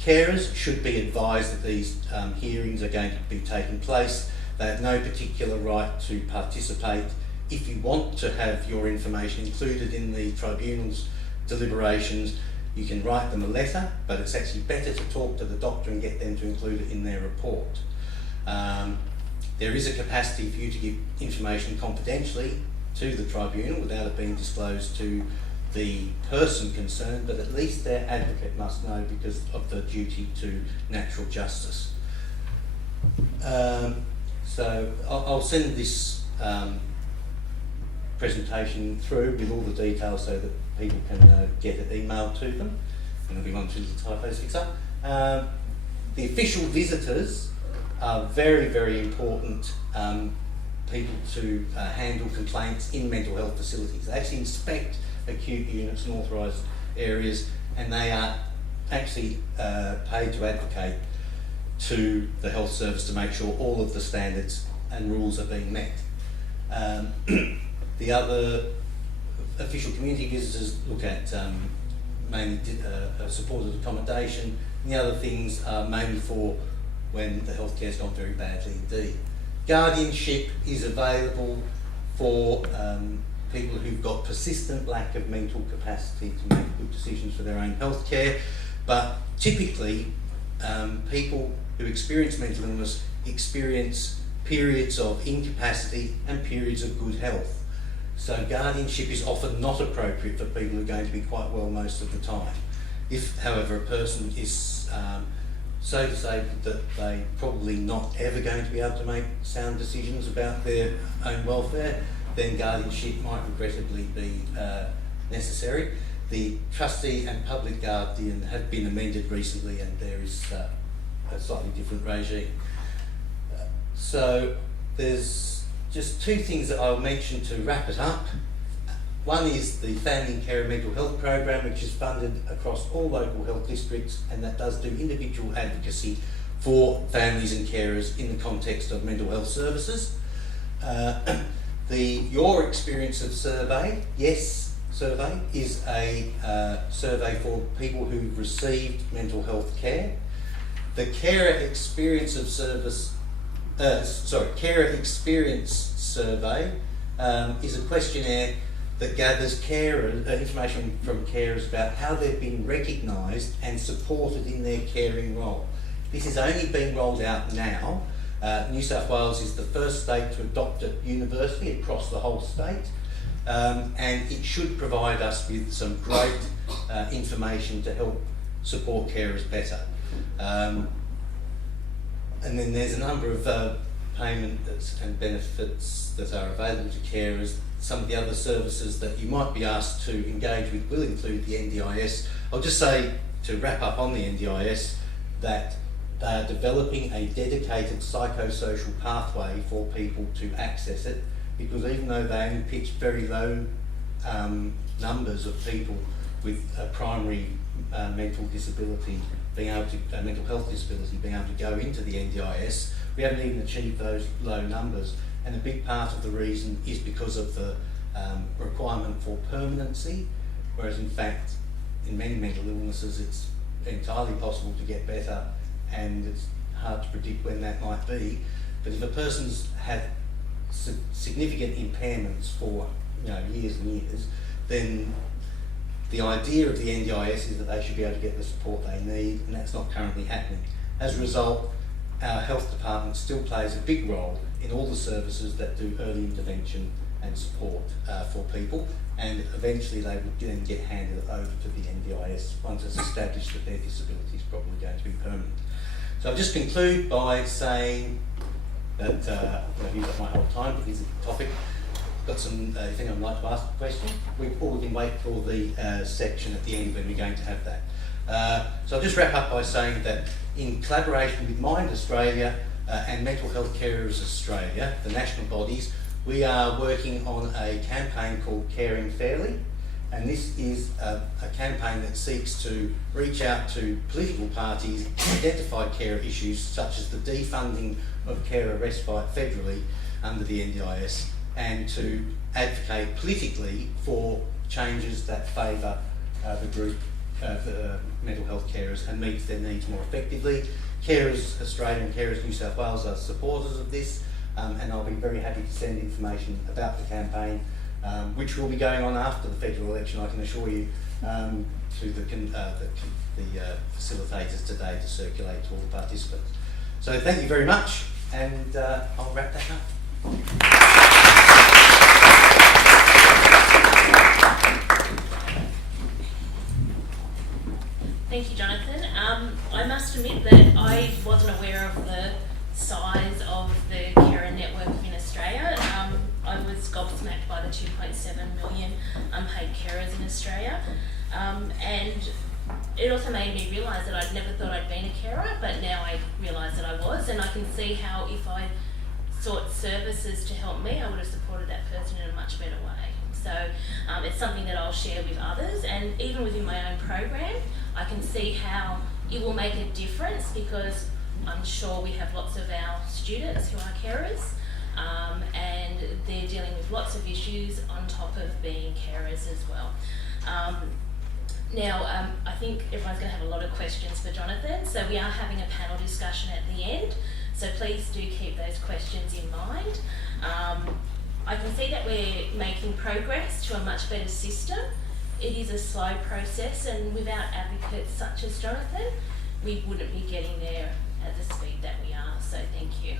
Carers should be advised that these hearings are going to be taking place. They have no particular right to participate. If you want to have your information included in the tribunal's deliberations, you can write them a letter, but it's actually better to talk to the doctor and get them to include it in their report. There is a capacity for you to give information confidentially to the tribunal without it being disclosed to the person concerned, but at least their advocate must know because of the duty to natural justice. So I'll send this presentation through with all the details so that people can get it emailed to them, and there'll be one or two little typos fixed up. The official visitors are very, very important people to handle complaints in mental health facilities. They actually inspect acute units and authorised areas, and they are actually paid to advocate to the health service to make sure all of the standards and rules are being met. The other official community visitors look at mainly supported accommodation, and the other things are mainly for when the healthcare's gone very badly indeed. Guardianship is available for people who've got persistent lack of mental capacity to make good decisions for their own healthcare, but typically people who experience mental illness experience periods of incapacity and periods of good health. So guardianship is often not appropriate for people who are going to be quite well most of the time. If, however, a person is so disabled that they're probably not ever going to be able to make sound decisions about their own welfare, then guardianship might regrettably be necessary. The trustee and public guardian have been amended recently, and there is a slightly different regime. So there's just two things that I'll mention to wrap it up. One is the Family and Carer Mental Health Program, which is funded across all local health districts, and that does do individual advocacy for families and carers in the context of mental health services. The Your Experience of Survey, YES survey, is a survey for people who've received mental health care. The Carer Experience of Service, Carer Experience Survey is a questionnaire that gathers information from carers about how they've been recognised and supported in their caring role. This is only being rolled out now. New South Wales is the first state to adopt it universally across the whole state, and it should provide us with some great information to help support carers better. And then there's a number of payments and benefits that are available to carers. Some of the other services that you might be asked to engage with will include the NDIS. I'll just say, to wrap up on the NDIS, that they are developing a dedicated psychosocial pathway for people to access it, because even though they only pitch very low numbers of people with a primary mental disability being able to, mental health disability being able to go into the NDIS, we haven't even achieved those low numbers. And a big part of the reason is because of the requirement for permanency, whereas in fact in many mental illnesses it's entirely possible to get better, and it's hard to predict when that might be. But if a person's had significant impairments for years and years, then The idea of the NDIS is that they should be able to get the support they need, and that's not currently happening. As a result, our health department still plays a big role in all the services that do early intervention and support for people, and eventually they would then get handed over to the NDIS once it's established that their disability is probably going to be permanent. So I'll just conclude by saying that, you've got my whole time, but here's the topic. Got some, anything I'd like to ask a question? We can wait for the section at the end when we're going to have that. So I'll just wrap up by saying that in collaboration with Mind Australia and Mental Health Carers Australia, the national bodies, we are working on a campaign called Caring Fairly, and this is a campaign that seeks to reach out to political parties, identify carer issues such as the defunding of carer respite federally under the NDIS, and to advocate politically for changes that favour the group of mental health carers and meets their needs more effectively. Carers Australia and Carers New South Wales are supporters of this, and I'll be very happy to send information about the campaign, which will be going on after the federal election, I can assure you, to the facilitators today to circulate to all the participants. So thank you very much, and I'll wrap that up. Thank you, Jonathan. I must admit that I wasn't aware of the size of the carer network in Australia. I was gobsmacked by the 2.7 million unpaid carers in Australia, and it also made me realise that I'd never thought I'd been a carer, but now I realise that I was, and I can see how if I sought services to help me, I would have supported that person in a much better way. So it's something that I'll share with others, and even within my own program, I can see how it will make a difference, because I'm sure we have lots of our students who are carers, and they're dealing with lots of issues on top of being carers as well. Now, I think everyone's going to have a lot of questions for Jonathan, so we are having a panel discussion at the end, so please do keep those questions in mind. I can see that we're making progress to a much better system. It is a slow process, and without advocates such as Jonathan, we wouldn't be getting there at the speed that we are, so thank you.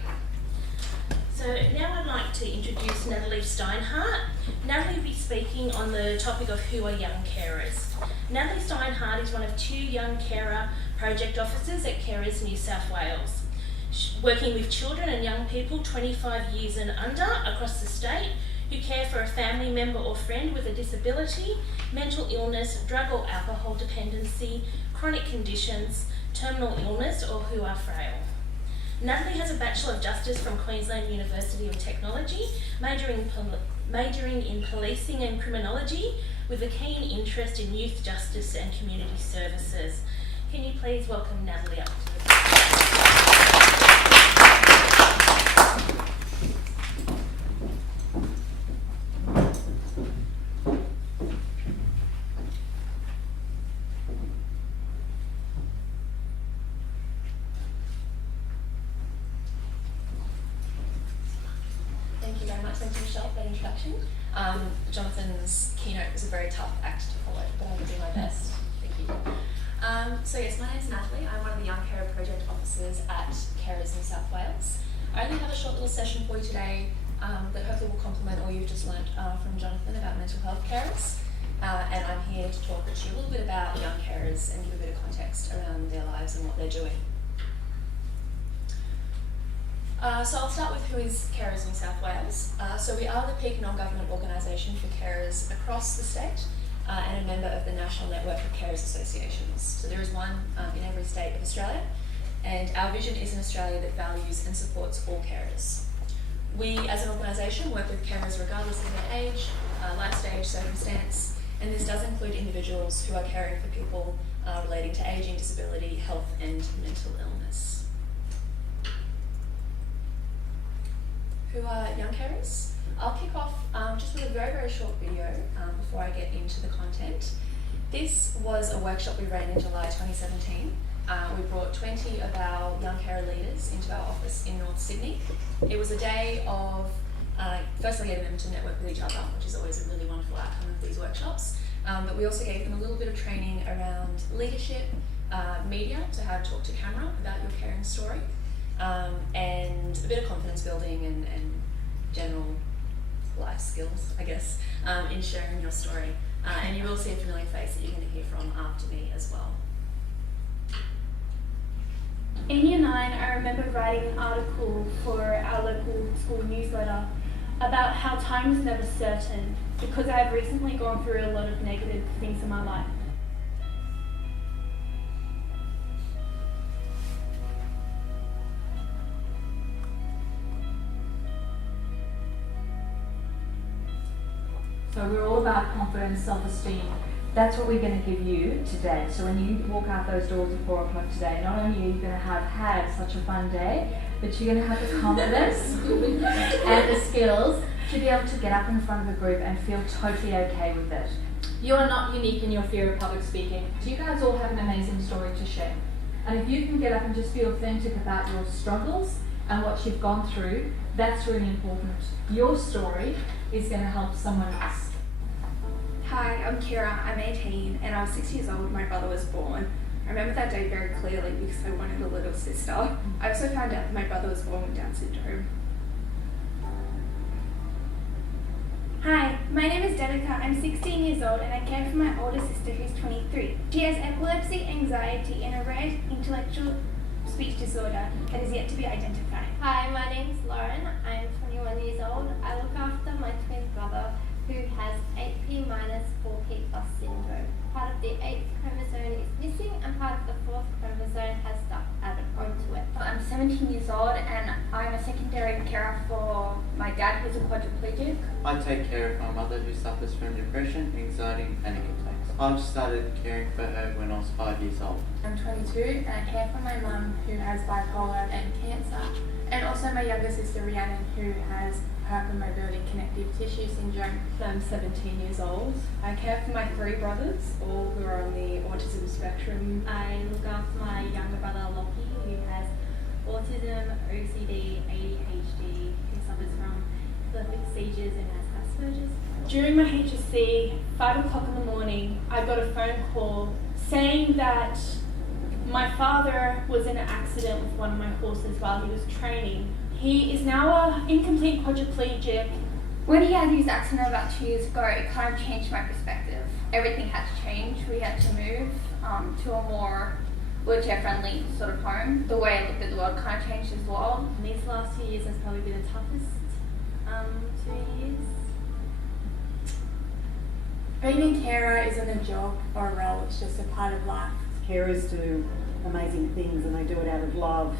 So now I'd like to introduce Natalie Steinhardt. Natalie will be speaking on the topic of who are young carers. Natalie Steinhardt is one of 2 young carer project officers at Carers New South Wales, working with children and young people 25 years and under across the state who care for a family member or friend with a disability, mental illness, drug or alcohol dependency, chronic conditions, terminal illness, or who are frail. Natalie has a Bachelor of Justice from Queensland University of Technology, majoring in policing and criminology, with a keen interest in youth justice and community services. Can you please welcome Natalie up to the podium? Thank you very much. Thank you, Michelle, for that introduction. Jonathan's keynote was a very tough act to follow, but I will do my best. Thank you. So yes, my name is Natalie. I'm one of the Young Carer Project Officers at Carers New South Wales. I only have a short little session for you today that hopefully will complement all you've just learnt from Jonathan about mental health carers. And I'm here to talk to you a little bit about young carers and give a bit of context around their lives and what they're doing. So I'll start with who is Carers New South Wales. So we are the peak non-government organisation for carers across the state and a member of the National Network of Carers Associations. So there is one in every state of Australia, and our vision is an Australia that values and supports all carers. We as an organisation work with carers regardless of their age, life stage, circumstance, and this does include individuals who are caring for people relating to ageing, disability, health and mental illness. Who are young carers? I'll kick off just with a very, very short video before I get into the content. This was a workshop we ran in July 2017. We brought 20 of our young carer leaders into our office in North Sydney. It was a day of firstly getting them to network with each other, which is always a really wonderful outcome of these workshops, But we also gave them a little bit of training around leadership, media, to how to talk to camera about your caring story, and a bit of confidence building and general life skills, I guess, in sharing your story. And you will see a familiar face that you're going to hear from after me as well. In Year 9, I remember writing an article for our local school newsletter about how time is never certain, because I have recently gone through a lot of negative things in my life. So we're all about confidence, self-esteem. That's what we're going to give you today. So when you walk out those doors at 4 o'clock today, not only are you going to have had such a fun day, but you're going to have the confidence and the skills to be able to get up in front of a group and feel totally okay with it. You are not unique in your fear of public speaking. So you guys all have an amazing story to share. And if you can get up and just be authentic about your struggles and what you've gone through, that's really important. Your story is going to help someone else. Hi, I'm Kira, I'm 18 and I was 6 years old when my brother was born. I remember that day very clearly because I wanted a little sister. I also found out that my brother was born with Down syndrome. Hi, my name is Danica. I'm 16 years old and I care for my older sister who's 23. She has epilepsy, anxiety, and a rare intellectual speech disorder that is yet to be identified. Hi, my name's Lauren. I'm 21 years old. I look after my twin brother who has 8p minus 4p plus syndrome. Part of the 8th chromosome is missing and part of the 4th chromosome has stuck added onto it. I'm 17 years old and I'm a secondary carer for my dad who's a quadriplegic. I take care of my mother who suffers from depression, anxiety and panic attacks. I started caring for her when I was 5 years old. I'm 22 and I care for my mum who has bipolar and cancer, and also my younger sister Rhiannon who has hypermobility connective tissue syndrome. I'm 17 years old. I care for my 3 brothers, all who are on the autism spectrum. I look after my younger brother Lockie who has autism, OCD, ADHD, who suffers from epileptic seizures and has Asperger's. During my HSC, 5 o'clock in the morning, I got a phone call saying that my father was in an accident with one of my horses while he was training. He is now an incomplete quadriplegic. When he had his accident about 2 years ago, it kind of changed my perspective. Everything had to change. We had to move to a more wheelchair-friendly sort of home. The way I looked at the world kind of changed as well. And these last 2 years has probably been the toughest 2 years. Being a carer isn't a job or a role, it's just a part of life. Carers do amazing things and they do it out of love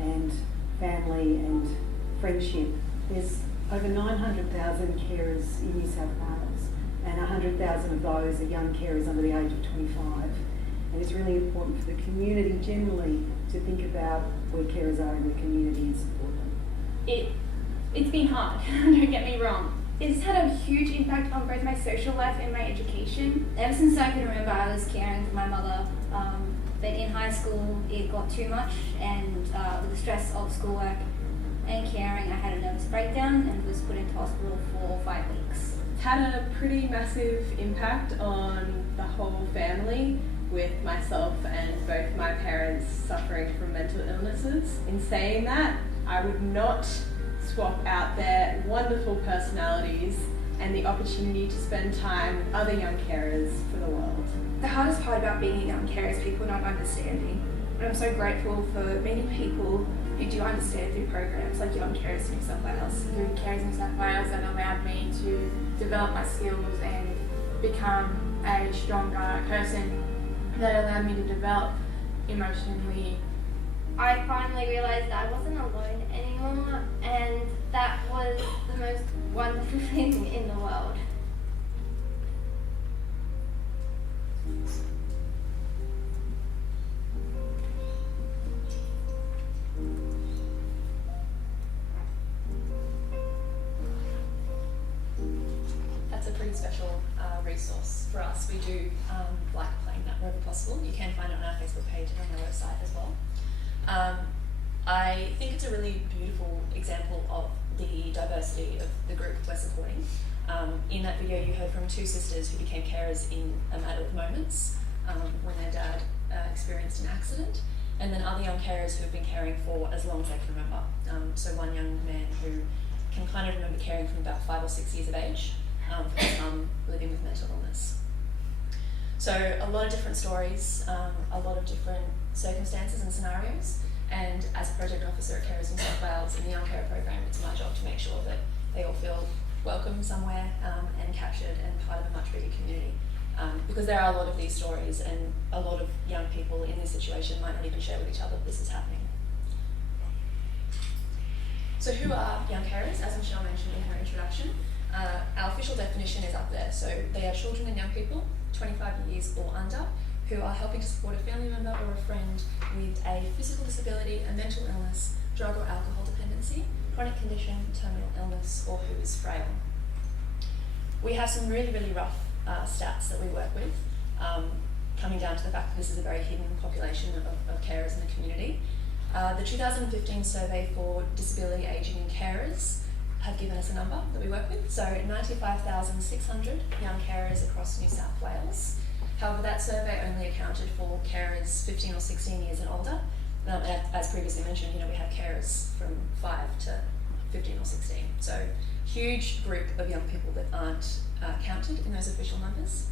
and family and friendship. There's over 900,000 carers in New South Wales and 100,000 of those are young carers under the age of 25. And it's really important for the community generally to think about where carers are in the community and support them. It's been hard, don't get me wrong. It's had a huge impact on both my social life and my education. Ever since I can remember, I was caring for my mother, but in high school it got too much, and with the stress of schoolwork and caring, I had a nervous breakdown and was put into hospital for 5 weeks. It's had a pretty massive impact on the whole family, with myself and both my parents suffering from mental illnesses. In saying that, I would not swap out their wonderful personalities and the opportunity to spend time with other young carers for the world. The hardest part about being a young carer is people not understanding. But I'm so grateful for many people who do understand through programs like Young Carers New South Wales. Through Carers New South Wales, that allowed me to develop my skills and become a stronger person. That allowed me to develop emotionally. I finally realised that I wasn't alone anymore, and that was the most wonderful thing in the world. That's a pretty special resource for us. We do like playing that wherever possible. You can find it on our Facebook page and on our website as well. I think it's a really beautiful example of the diversity of the group we're supporting. In that video, you heard from two sisters who became carers in a matter of moments when their dad experienced an accident, and then other young carers who have been caring for as long as they can remember. So one young man who can kind of remember caring from about 5 or 6 years of age for his mum living with mental illness. So a lot of different stories, a lot of different circumstances and scenarios, and as a project officer at Carers New South Wales in the Young Carer program, it's my job to make sure that they all feel welcome somewhere and captured and part of a much bigger community. Because there are a lot of these stories, and a lot of young people in this situation might not even share with each other this is happening. So who are young carers? As Michelle mentioned in her introduction, our official definition is up there. So they are children and young people, 25 years or under, who are helping to support a family member or a friend with a physical disability, a mental illness, drug or alcohol dependency, chronic condition, terminal illness, or who is frail. We have some really, really rough stats that we work with, coming down to the fact that this is a very hidden population of carers in the community. The 2015 survey for disability ageing in carers have given us a number that we work with, so 95,600 young carers across New South Wales. However, that survey only accounted for carers 15 or 16 years and older. As previously mentioned, we have carers from 5 to 15 or 16. So huge group of young people that aren't counted in those official numbers.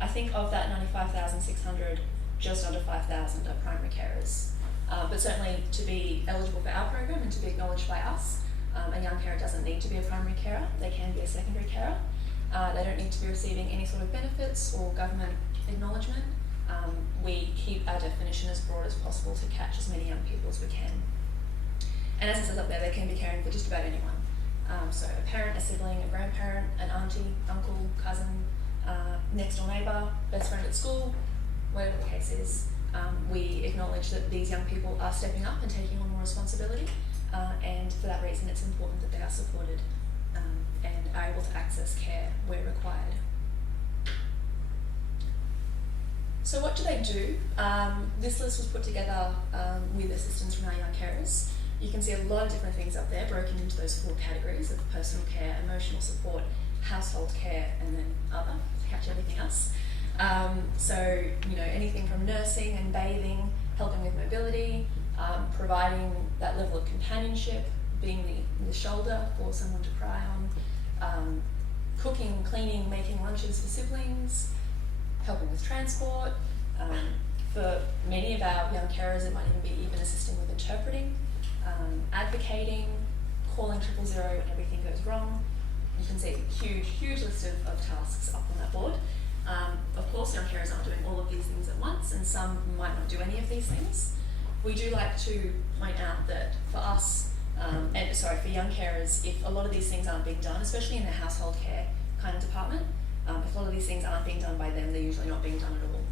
I think of that 95,600, just under 5,000 are primary carers. But certainly to be eligible for our program and to be acknowledged by us, a young carer doesn't need to be a primary carer, they can be a secondary carer. They don't need to be receiving any sort of benefits or government acknowledgement. We keep our definition as broad as possible to catch as many young people as we can. And as it says up there, they can be caring for just about anyone. So a parent, a sibling, a grandparent, an auntie, uncle, cousin, next door neighbour, best friend at school, whatever the case is. We acknowledge that these young people are stepping up and taking on more responsibility, and for that reason it's important that they are supported and are able to access care where required. So what do they do? This list was put together with assistance from our young carers. You can see a lot of different things up there broken into those 4 categories of personal care, emotional support, household care, and then other, to catch everything else. So, anything from nursing and bathing, helping with mobility, providing that level of companionship, being the shoulder for someone to cry on, cooking, cleaning, making lunches for siblings, helping with transport. For many of our young carers, it might even be assisting with interpreting, advocating, calling 000 when everything goes wrong. You can see a huge list of tasks up on that board. Of course, young carers aren't doing all of these things at once, and some might not do any of these things. We do like to point out that for us, for young carers, if a lot of these things aren't being done, especially in the household care kind of department, if a lot of these things aren't being done by them, they're usually not being done at all.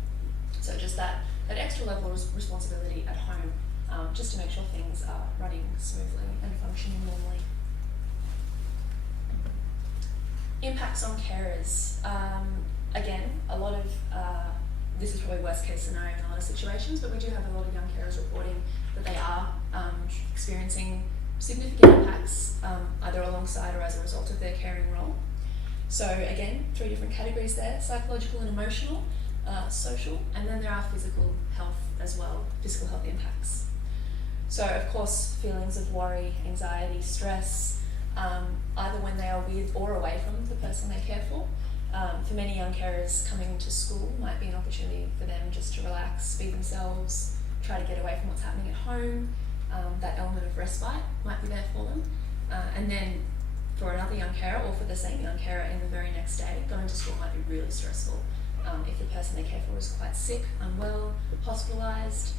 So just that extra level of responsibility at home, just to make sure things are running smoothly and functioning normally. Impacts on carers. Again, a lot of, this is probably worst case scenario in a lot of situations, but we do have a lot of young carers reporting that they are experiencing significant impacts either alongside or as a result of their caring role. So again, 3 different categories there: psychological and emotional, social, and then there are physical health as well, physical health impacts. So of course, feelings of worry, anxiety, stress, either when they are with or away from the person they care for. For many young carers, coming to school might be an opportunity for them just to relax, be themselves, try to get away from what's happening at home. That element of respite might be there for them. And then for another young carer, or for the same young carer in the very next day, going to school might be really stressful. If the person they care for is quite sick, unwell, hospitalised,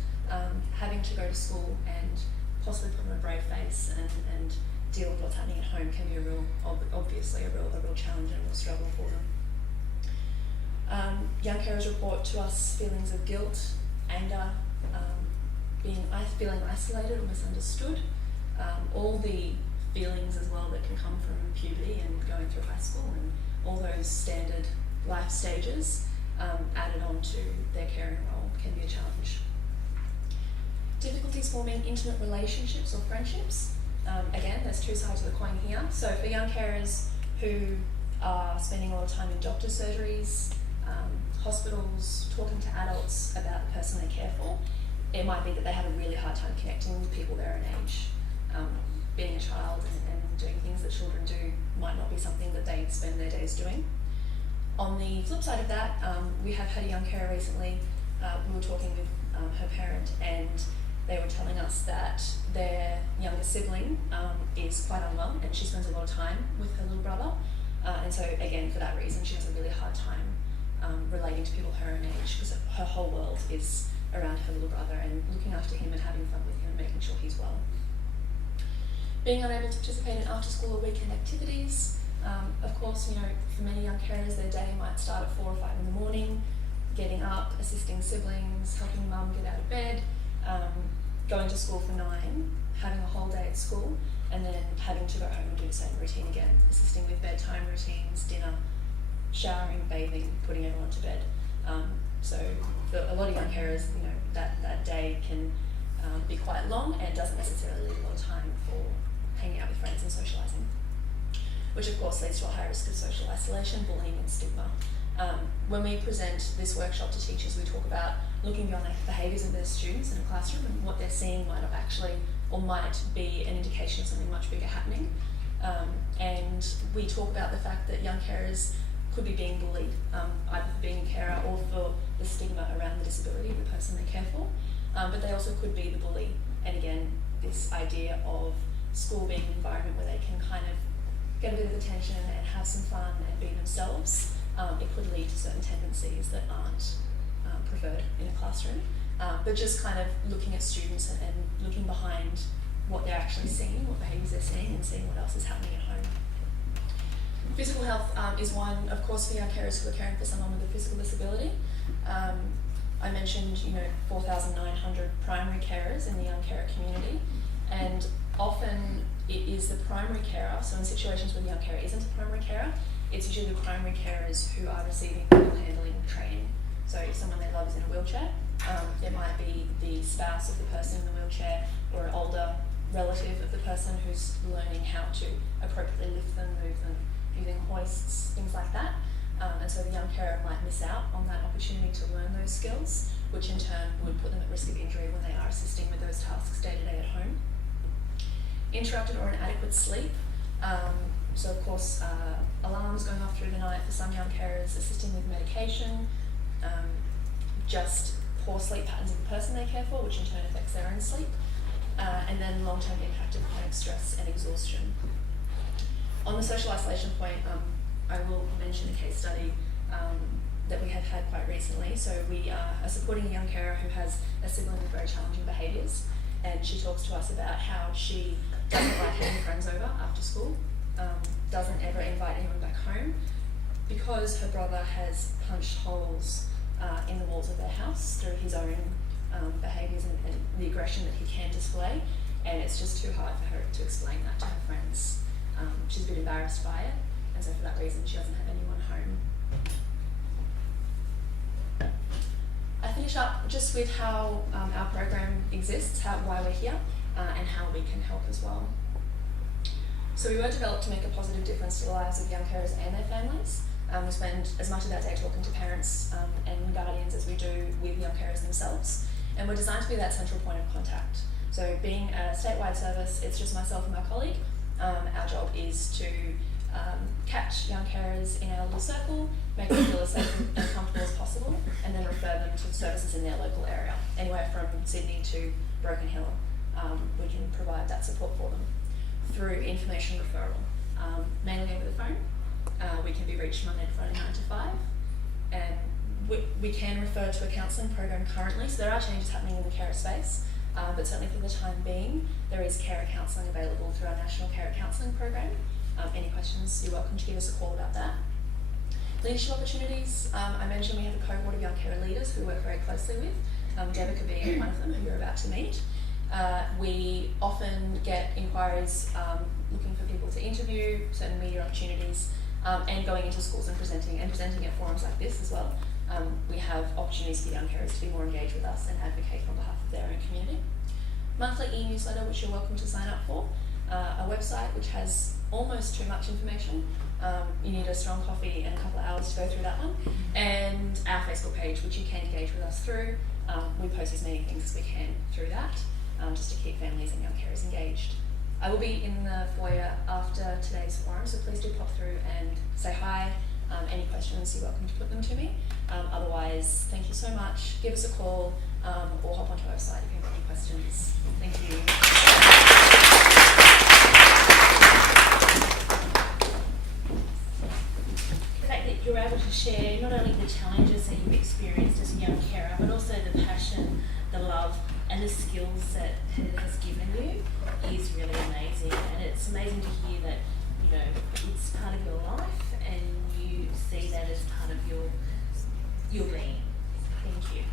having to go to school and possibly put on a brave face and deal with what's happening at home can be obviously a real challenge and a real struggle for them. Young carers report to us feelings of guilt, anger, feeling isolated or misunderstood, all the feelings as well that can come from puberty and going through high school, and all those standard life stages added on to their caring role can be a challenge. Difficulties forming intimate relationships or friendships. Again, there's 2 sides of the coin here. So for young carers who are spending a lot of time in doctor's surgeries, hospitals, talking to adults about the person they care for, it might be that they have a really hard time connecting with people their own age. Being a child and doing things that children do might not be something that they spend their days doing. On the flip side of that, we have had a young carer recently. We were talking with her parent, and they were telling us that their younger sibling is quite unwell, and she spends a lot of time with her little brother. And so again, for that reason, she has a really hard time relating to people her own age, because her whole world is around her little brother and looking after him and having fun with him and making sure he's well. Being unable to participate in after-school or weekend activities. Of course, you know, for many young carers, their day might start at 4 or 5 in the morning, getting up, assisting siblings, helping mum get out of bed, going to school for 9, having a whole day at school, and then having to go home and do the same routine again, assisting with bedtime routines, dinner, showering, bathing, putting everyone to bed. So for a lot of young carers, you know, that day can be quite long and doesn't necessarily leave a lot of time for hanging out with friends and socialising, which of course leads to a high risk of social isolation, bullying and stigma. When we present this workshop to teachers, we talk about looking beyond the behaviours of their students in a classroom, and what they're seeing might have actually, or might be an indication of something much bigger happening. And we talk about the fact that young carers could be being bullied, either for being a carer or for the stigma around the disability of the person they care for. But they also could be the bully. And again, this idea of school being an environment where they can kind of get a bit of attention and have some fun and be themselves, it could lead to certain tendencies that aren't preferred in a classroom. But just kind of looking at students and looking behind what they're actually seeing, what behaviours they're seeing, and seeing what else is happening at home. Physical health is one, of course, for young carers who are caring for someone with a physical disability. I mentioned, you know, 4,900 primary carers in the young carer community, and often it is the primary carer, so in situations where the young carer isn't a primary carer, it's usually the primary carers who are receiving wheel handling training. So if someone they love is in a wheelchair, there might be the spouse of the person in the wheelchair or an older relative of the person who's learning how to appropriately lift them, move them, using hoists, things like that. And so the young carer might miss out on that opportunity to learn those skills, which in turn would put them at risk of injury when they are assisting with those tasks day to day at home. Interrupted or inadequate sleep. So of course, alarms going off through the night for some young carers, assisting with medication, just poor sleep patterns of the person they care for, which in turn affects their own sleep, and then long-term impact of chronic stress and exhaustion. On the social isolation point, I will mention a case study that we have had quite recently. So we are supporting a young carer who has a sibling with very challenging behaviours, and she talks to us about how she doesn't like having friends over after school, doesn't ever invite anyone back home, because her brother has punched holes in the walls of their house through his own behaviours and the aggression that he can display, and it's just too hard for her to explain that to her friends. She's a bit embarrassed by it, and so for that reason she doesn't have anyone home. I finish up just with how our program exists, why we're here, and how we can help as well. So we were developed to make a positive difference to the lives of young carers and their families. We spend as much of that day talking to parents and guardians as we do with young carers themselves, and we're designed to be that central point of contact. So being a statewide service, it's just myself and my colleague. Our job is to catch young carers in our little circle, make them feel as safe and comfortable as possible, and then refer them to services in their local area. Anywhere from Sydney to Broken Hill, we can provide that support for them through information referral, mainly over the phone. We can be reached Monday to Friday 9 to 5, and we can refer to a counselling program currently, so there are changes happening in the carer space, but certainly for the time being, there is carer counselling available through our National Carer Counselling Program. Any questions, you're welcome to give us a call about that. Leadership opportunities, I mentioned we have a cohort of young carer leaders who we work very closely with, Debica being one of them, who you're about to meet. We often get inquiries looking for people to interview, certain media opportunities, and going into schools and presenting at forums like this as well. We have opportunities for young carers to be more engaged with us and advocate on behalf of their own community. Monthly e-newsletter, which you're welcome to sign up for. a website which has almost too much information. You need a strong coffee and a couple of hours to go through that one. And our Facebook page, which you can engage with us through. We post as many things as we can through that, just to keep families and young carers engaged. I will be in the foyer after today's forum, so please do pop through and say hi. Any questions, you're welcome to put them to me. Otherwise, thank you so much. Give us a call or hop onto our website if you have any questions. Thank you. The fact that you're able to share not only the challenges that you've experienced as a young carer, but also the passion, the love, and the skills that it has given you is really amazing. And it's amazing to hear that, you know, it's part of your life and you see that as part of your being. Thank you.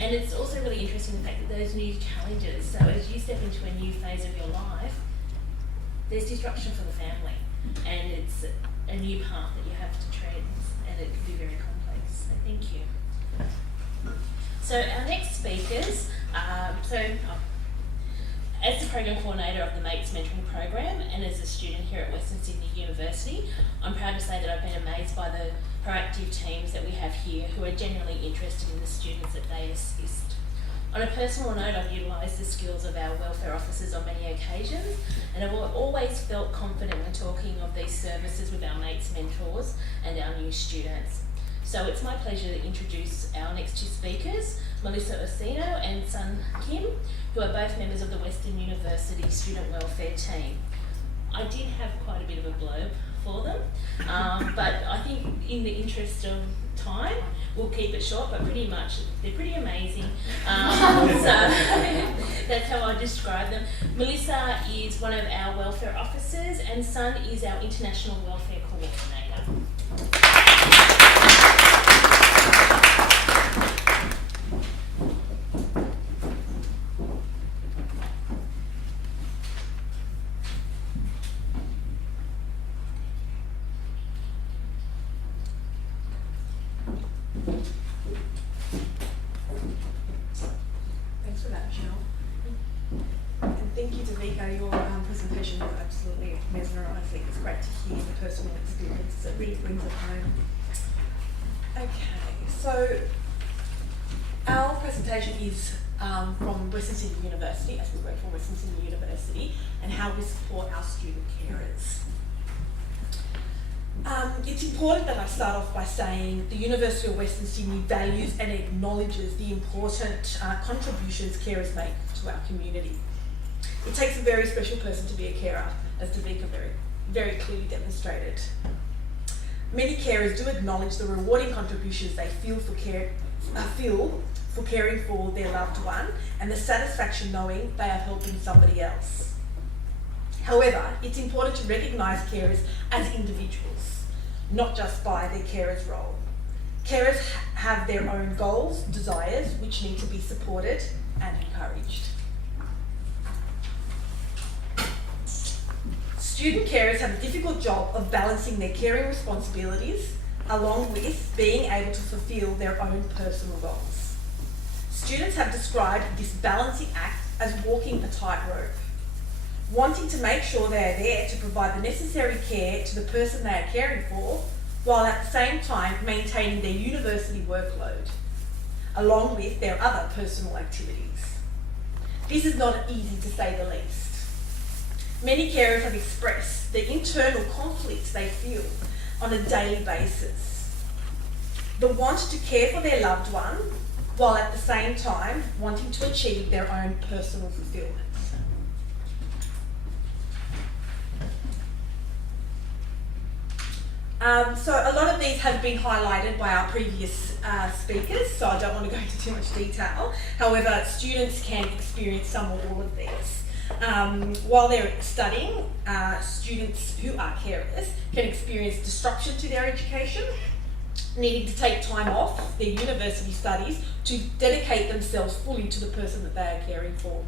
And it's also really interesting the fact that those new challenges, so as you step into a new phase of your life, there's disruption for the family, and it's a new path that you have to tread, and it can be very complex. So thank you. So our next speakers, as the program coordinator of the Mates Mentoring Program and as a student here at Western Sydney University, I'm proud to say that I've been amazed by the proactive teams that we have here who are genuinely interested in the students that they assist. On a personal note, I've utilised the skills of our welfare officers on many occasions, and I've always felt confident when talking of these services with our mates mentors and our new students. So it's my pleasure to introduce our next two speakers, Melissa Orsino and son Kim, who are both members of the Western University Student Welfare Team. I did have quite a bit of a blurb for them, but I think in the interest of time, we'll keep it short, but pretty much they're pretty amazing. So that's how I describe them. Melissa is one of our welfare officers and son is our international welfare coordinator. Thanks for that, Michelle. And thank you, Davika. Your presentation was absolutely mesmerising. It's great to hear the personal experience. It really brings it home. Okay, so our presentation is from Western Sydney University, as we work for Western Sydney University, and how we support our student carers. It's important that I start off by saying the University of Western Sydney values and acknowledges the important contributions carers make to our community. It takes a very special person to be a carer, as Davika very clearly demonstrated. Many carers do acknowledge the rewarding contributions they feel for caring for their loved one and the satisfaction knowing they are helping somebody else. However, it's important to recognise carers as individuals, not just by their carer's role. Carers have their own goals, desires, which need to be supported and encouraged. Student carers have a difficult job of balancing their caring responsibilities along with being able to fulfil their own personal goals. Students have described this balancing act as walking a tightrope, wanting to make sure they are there to provide the necessary care to the person they are caring for, while at the same time maintaining their university workload, along with their other personal activities. This is not easy, to say the least. Many carers have expressed the internal conflicts they feel on a daily basis. The want to care for their loved one, while at the same time wanting to achieve their own personal fulfilment. So a lot of these have been highlighted by our previous speakers, so I don't want to go into too much detail. However, students can experience some or all of these. While they're studying, students who are carers can experience disruption to their education, needing to take time off their university studies to dedicate themselves fully to the person that they are caring for.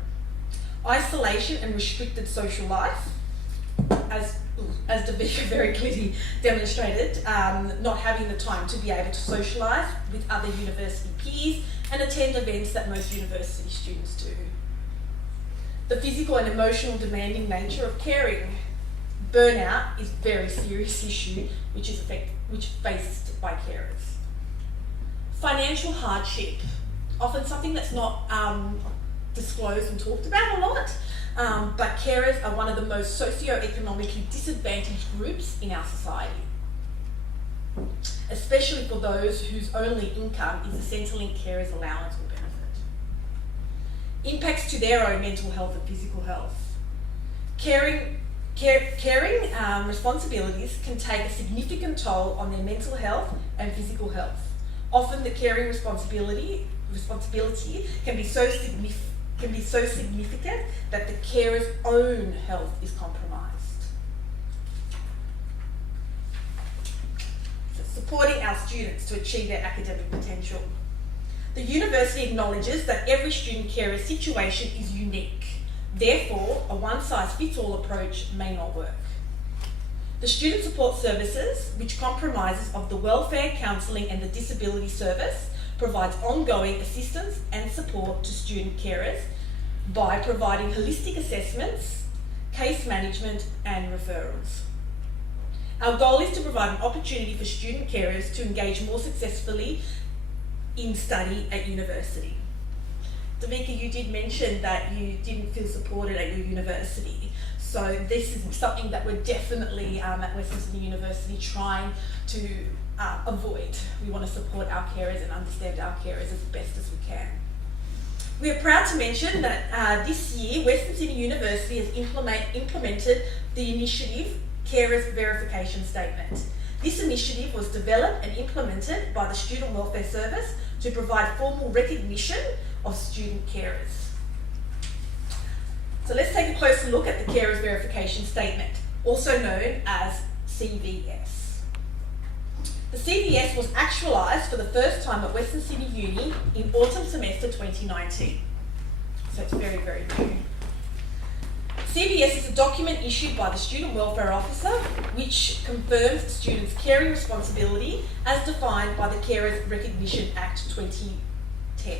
Isolation and restricted social life, as Davika very clearly demonstrated, not having the time to be able to socialise with other university peers and attend events that most university students do. the physical and emotional demanding nature of caring. Burnout is a very serious issue which is faced by carers. Financial hardship, often something that's not disclosed and talked about a lot, but carers are one of the most socio-economically disadvantaged groups in our society, especially for those whose only income is a Centrelink carer's allowance or benefit. Impacts to their own mental health and physical health. Caring responsibilities can take a significant toll on their mental health and physical health. Often the caring responsibility can be so significant that the carer's own health is compromised. So supporting our students to achieve their academic potential. The university acknowledges that every student carer's situation is unique. Therefore, a one-size-fits-all approach may not work. The Student Support Services, which comprises of the Welfare, Counselling and the Disability Service, provides ongoing assistance and support to student carers by providing holistic assessments, case management and referrals. Our goal is to provide an opportunity for student carers to engage more successfully in study at university. Davika, you did mention that you didn't feel supported at your university. So this is something that we're definitely at Western Sydney University trying to avoid. We want to support our carers and understand our carers as best as we can. We are proud to mention that this year Western Sydney University has implemented the initiative Carers Verification Statement. This initiative was developed and implemented by the Student Welfare Service to provide formal recognition of student carers. So let's take a closer look at the Carers Verification Statement, also known as CVS. The CVS was actualised for the first time at Western Sydney Uni in autumn semester 2019. So it's very, very new. CVS is a document issued by the Student Welfare Officer which confirms the student's caring responsibility as defined by the Carers Recognition Act 2010.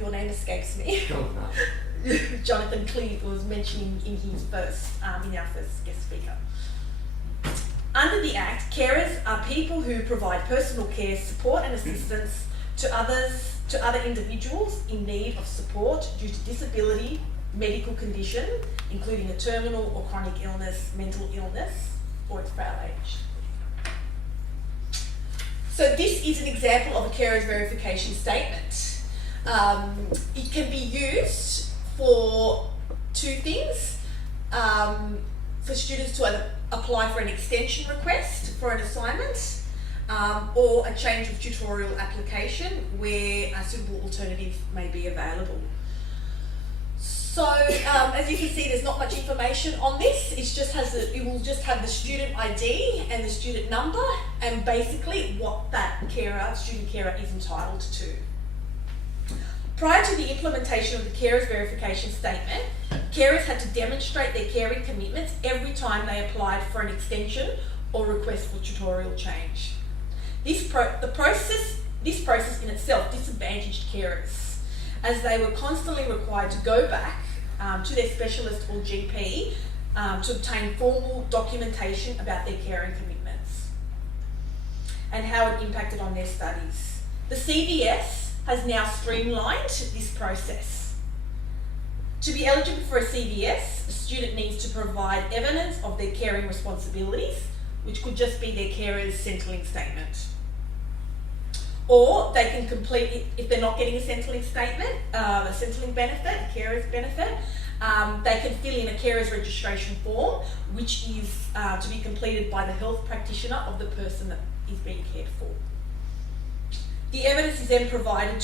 Your name escapes me. Jonathan Cleave was mentioning in his first, in our first guest speaker. Under the Act, carers are people who provide personal care, support and assistance to other individuals in need of support due to disability, medical condition, including a terminal or chronic illness, mental illness, or its frail age. So this is an example of a carer's verification statement. It can be used for two things. For students to either apply for an extension request for an assignment or a change of tutorial application where a suitable alternative may be available. So as you can see, there's not much information on this. It will just have the student ID and the student number and basically what that student carer is entitled to. Prior to the implementation of the Carers Verification Statement, carers had to demonstrate their caring commitments every time they applied for an extension or request for tutorial change. This process in itself disadvantaged carers, as they were constantly required to go back to their specialist or GP to obtain formal documentation about their caring commitments and how it impacted on their studies. The CVS has now streamlined this process. To be eligible for a CVS, a student needs to provide evidence of their caring responsibilities, which could just be their carer's Centrelink statement. Or they can complete, if they're not getting a Centrelink statement, a Centrelink benefit, a carer's benefit, they can fill in a carer's registration form, which is to be completed by the health practitioner of the person that is being cared for. The evidence is then provided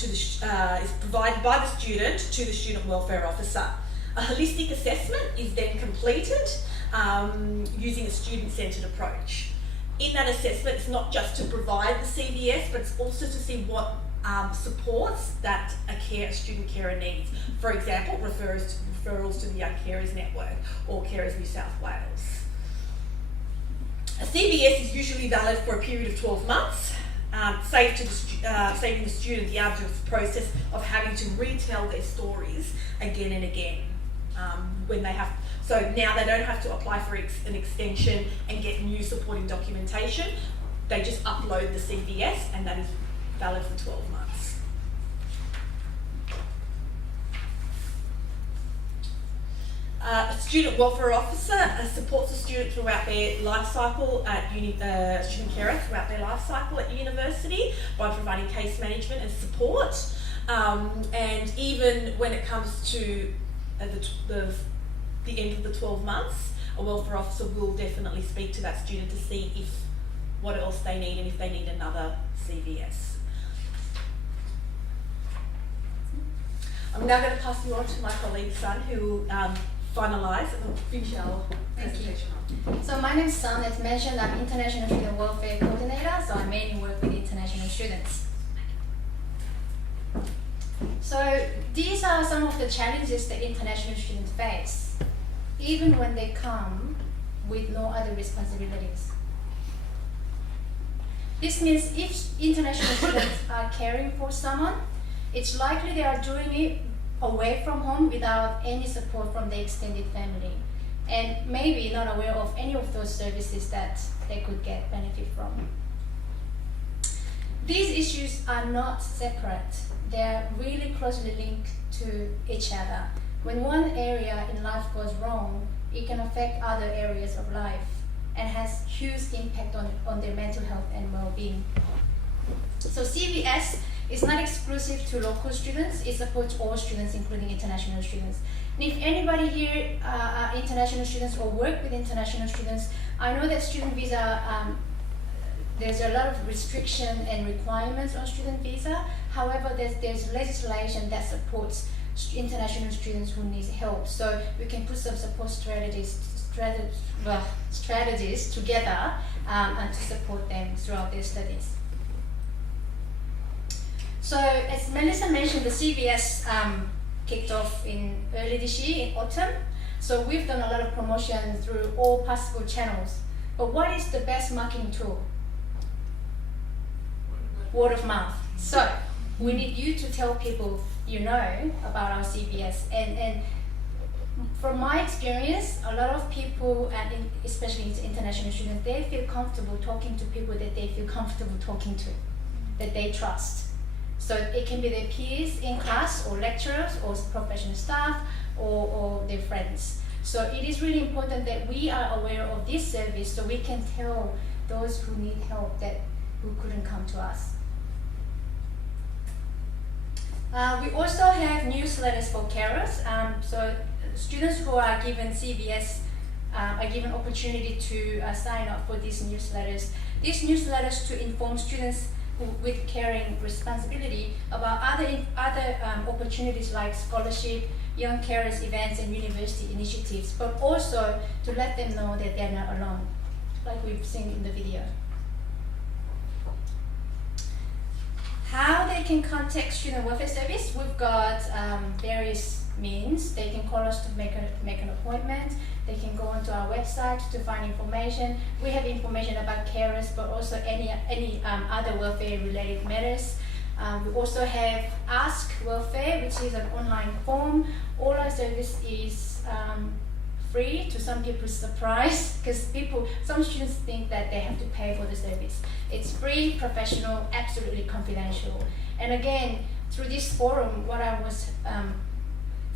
by the student to the Student Welfare Officer. A holistic assessment is then completed using a student-centred approach. In that assessment, it's not just to provide the CVS, but it's also to see what supports that a student carer needs. For example, referrals to the Young Carers Network or Carers New South Wales. A CVS is usually valid for a period of 12 months. saving the student the arduous process of having to retell their stories again and again. When they have, so now they don't have to apply for an extension and get new supporting documentation. They just upload the CVS, and that is valid for 12 months. A student welfare officer supports a student throughout their life cycle at student carer throughout their life cycle at university by providing case management and support. And even when it comes to the end of the 12 months, a welfare officer will definitely speak to that student to see what else they need and if they need another CVS. I'm now going to pass you on to my colleague Sun, who will finalise and finish our presentation. So my name is Sun. As mentioned, I'm International Student Welfare Coordinator, so I mainly work with international students. So these are some of the challenges that international students face, even when they come with no other responsibilities. This means if international students are caring for someone, it's likely they are doing it away from home without any support from the extended family, and maybe not aware of any of those services that they could get benefit from. These issues are not separate. They are really closely linked to each other. When one area in life goes wrong, it can affect other areas of life and has huge impact on their mental health and well-being. So CVS is not exclusive to local students, it supports all students, including international students. And if anybody here are international students or work with international students, I know that student visa, there's a lot of restriction and requirements on student visa. However, there's legislation that supports international students who need help. So we can put some support strategies together and to support them throughout their studies. So as Melissa mentioned, the CVS kicked off in early this year in autumn. So we've done a lot of promotion through all possible channels. But what is the best marketing tool? Word of mouth. So we need you to tell people you know about our CVS. And from my experience, a lot of people, and especially international students, they feel comfortable talking to people that they feel comfortable talking to, that they trust. So it can be their peers in class or lecturers or professional staff or their friends. So it is really important that we are aware of this service so we can tell those who need help who couldn't come to us. We also have newsletters for carers. So students who are given CVS are given opportunity to sign up for these newsletters. These newsletters to inform students with caring responsibility about other opportunities like scholarship, young carers events and university initiatives, but also to let them know that they're not alone, like we've seen in the video. How they can contact Student Welfare Service, we've got various means. They can call us to make an appointment. They can go onto our website to find information. We have information about carers, but also any other welfare-related matters. We also have Ask Welfare, which is an online form. All our service is free, to some people's surprise, because some students think that they have to pay for the service. It's free, professional, absolutely confidential. And again, through this forum, what I was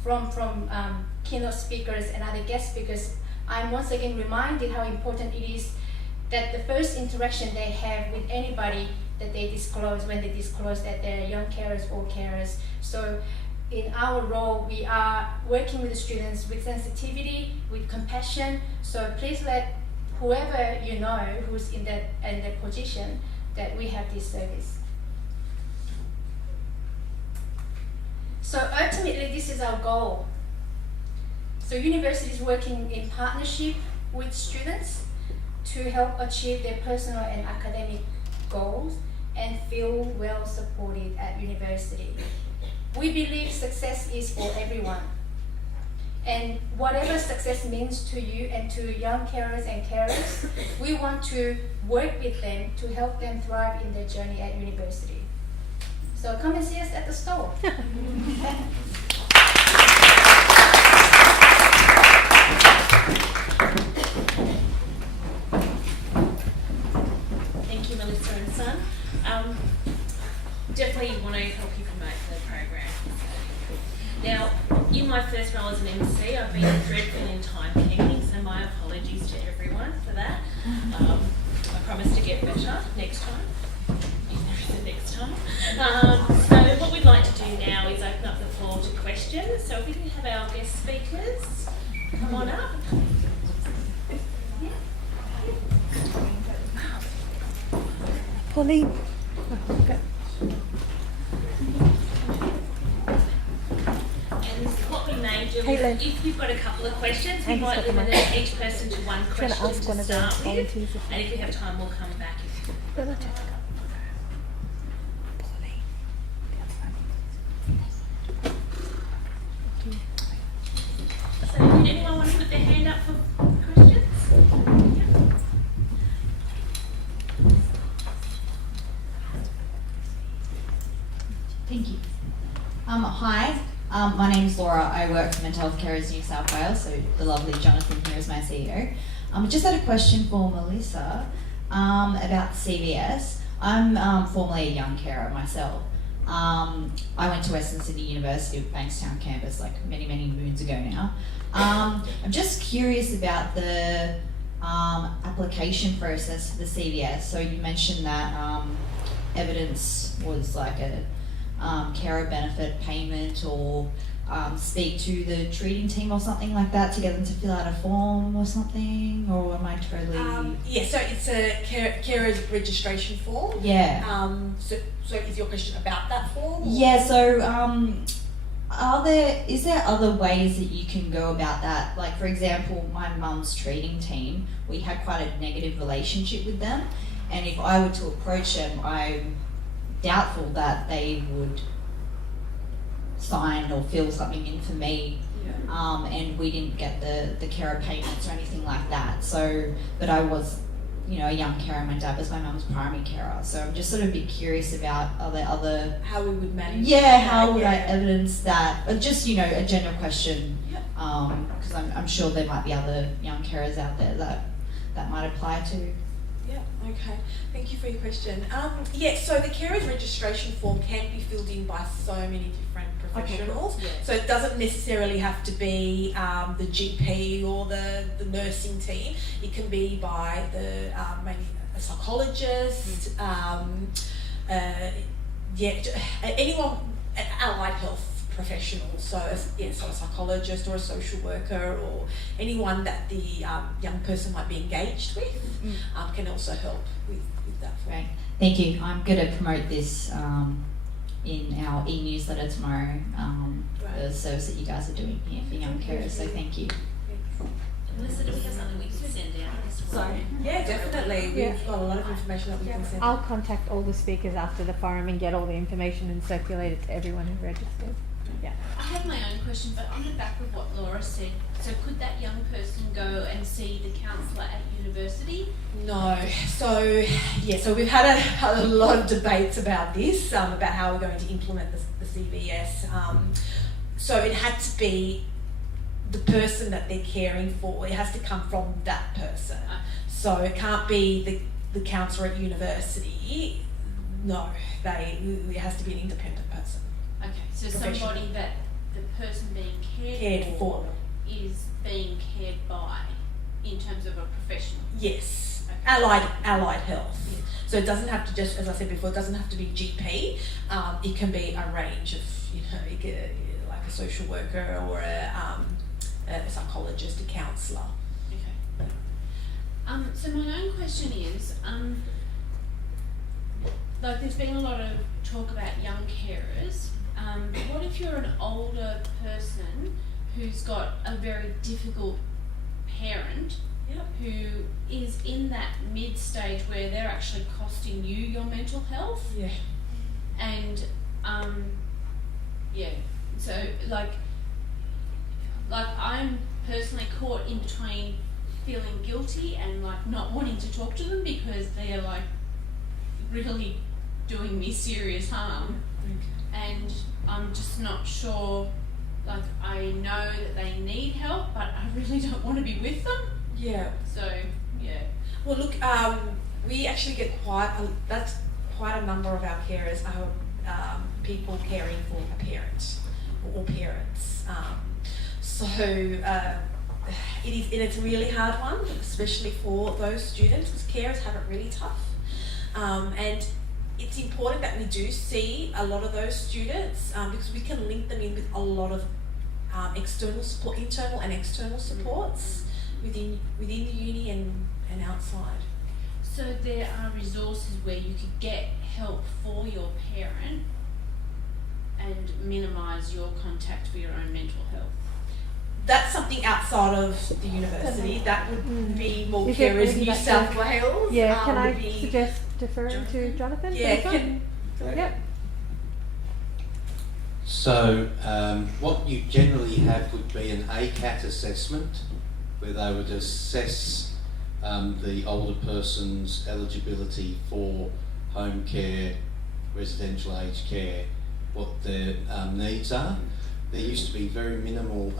from keynote speakers and other guest speakers, I'm once again reminded how important it is that the first interaction they have with anybody that they disclose, when they disclose that they're young carers or carers. So in our role, we are working with the students with sensitivity, with compassion. So please let whoever you know who's in that position that we have this service. So ultimately, this is our goal. So university is working in partnership with students to help achieve their personal and academic goals and feel well supported at university. We believe success is for everyone. And whatever success means to you and to young carers and carers, we want to work with them to help them thrive in their journey at university. So come and see us at the store. Thank you, Melissa and Son. Definitely want to help you promote the program. Now, in my first role as an MC, I've been dreadful in timekeeping, so my apologies to everyone for that. I promise to get better next time, if there is a next time. So what we'd like to do now is open up the floor to questions. So if we can have our guest speakers come on up. Pauline. What we may do Caitlin. is, if you've got a couple of questions, we Andy's might got the limit mic. each person to one Do you want question to ask to one of the start volunteers with, if- and if we have time, we'll come back. So, did anyone want to put their hand up for questions? Thank you. Hi, my name is Laura. I work for Mental Health Carers New South Wales, so the lovely Jonathan here is my CEO. I just had a question for Melissa about CVS. I'm formerly a young carer myself. I went to Western Sydney University at Bankstown campus like many moons ago now. I'm just curious about the application process for the CVS. So you mentioned that evidence was like a carer benefit payment, or speak to the treating team or something like that to get them to fill out a form or something, or am I totally... Yeah, so it's a carer's registration form. Yeah. So is your question about that form? Yeah, so is there other ways that you can go about that? Like, for example, my mum's treating team, we had quite a negative relationship with them, and if I were to approach them, I'm doubtful that they would sign or fill something in for me. And we didn't get the carer payments or anything like that. So, but I was, a young carer. My dad was my mum's primary carer. So I'm just sort of a bit curious about other how we would manage. Yeah, how would I evidence that? Or just a general question. Because I'm sure there might be other young carers out there that might apply to. Yeah, okay. Thank you for your question. So the carer's registration form can be filled in by so many different professionals. Okay. So it doesn't necessarily have to be the GP or the nursing team. It can be by the maybe a psychologist, anyone, allied health professional, so a psychologist or a social worker or anyone that the young person might be engaged with can also help with that. Great, thank you. I'm going to promote this in our e-newsletter tomorrow, the service that you guys are doing here for young carers, so thank you. Melissa, do we have something we can send out? Sorry. Yeah, definitely. We've got a lot of information that we can send. I'll contact all the speakers after the forum and get all the information and circulate it to everyone who registered. Yeah. I have my own question, but on the back of what Laura said, so could that young person go and see the counsellor at university? No. So we've had a lot of debates about this, about how we're going to implement the CVS. So it had to be the person that they're caring for. It has to come from that person. So it can't be the counsellor at university. No, it has to be an independent person. Okay, so somebody that the person being cared for is being cared by in terms of a professional. Yes, okay. Allied health. Yeah. So it doesn't have to just, as I said before, it doesn't have to be GP. It can be a range of, like a social worker or a psychologist, a counsellor. Okay. So my own question is, like there's been a lot of talk about young carers. What if you're an older person who's got a very difficult parent who is in that mid-stage where they're actually costing you your mental health? Yeah. And, so like, like I'm personally caught in between feeling guilty and like not wanting to talk to them because they are like really doing me serious harm, and I'm just not sure. Like I know that they need help, but I really don't want to be with them. Yeah. So yeah. Well, look, we actually get that's quite a number of our carers are people caring for a parent or parents. So it's a really hard one, especially for those students, because carers have it really tough. And it's important that we do see a lot of those students because we can link them in with a lot of external support, internal and external supports within the uni and outside. So there are resources where you could get help for your parent and minimise your contact for your own mental health. That's something outside of the university. That would be more Is there carers anything New that South can- Wales. Yeah, can would I be suggest deferring to Jonathan? for Yeah, this one? Yep. So what you generally have would be an ACAT assessment where they would assess the older person's eligibility for home care, residential aged care, what their needs are. There used to be very minimal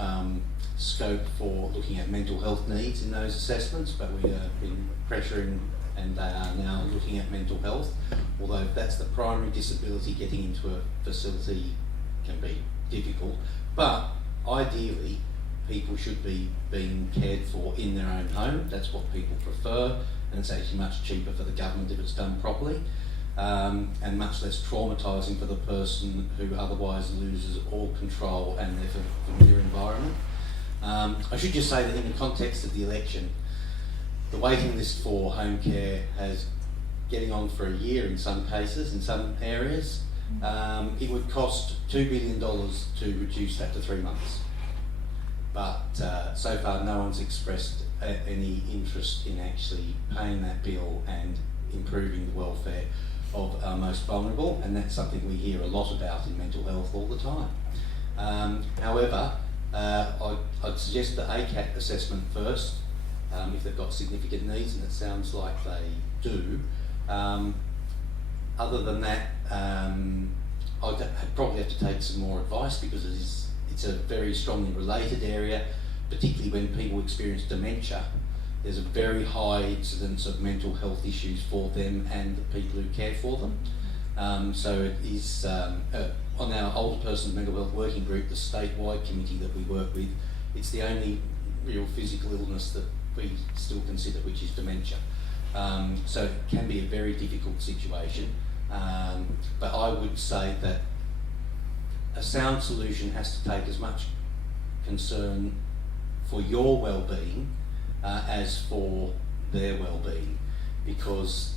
scope for looking at mental health needs in those assessments, but we have been pressuring and they are now looking at mental health, although if that's the primary disability, getting into a facility can be difficult. But ideally, people should be being cared for in their own home. That's what people prefer, and it's actually much cheaper for the government if it's done properly, and much less traumatising for the person who otherwise loses all control and their familiar environment. I should just say that in the context of the election, the waiting list for home care has getting on for a year in some cases, in some areas. It would cost $2 billion to reduce that to 3 months. But so far no one's expressed any interest in actually paying that bill and improving the welfare of our most vulnerable, and that's something we hear a lot about in mental health all the time. However, I'd suggest the ACAT assessment first, if they've got significant needs, and it sounds like they do. Other than that, I'd probably have to take some more advice because it's a very strongly related area, particularly when people experience dementia. There's a very high incidence of mental health issues for them and the people who care for them. So it is on our older person's mental health working group, the statewide committee that we work with, it's the only real physical illness that we still consider, which is dementia. So it can be a very difficult situation. But I would say that a sound solution has to take as much concern for your well-being as for their well-being, because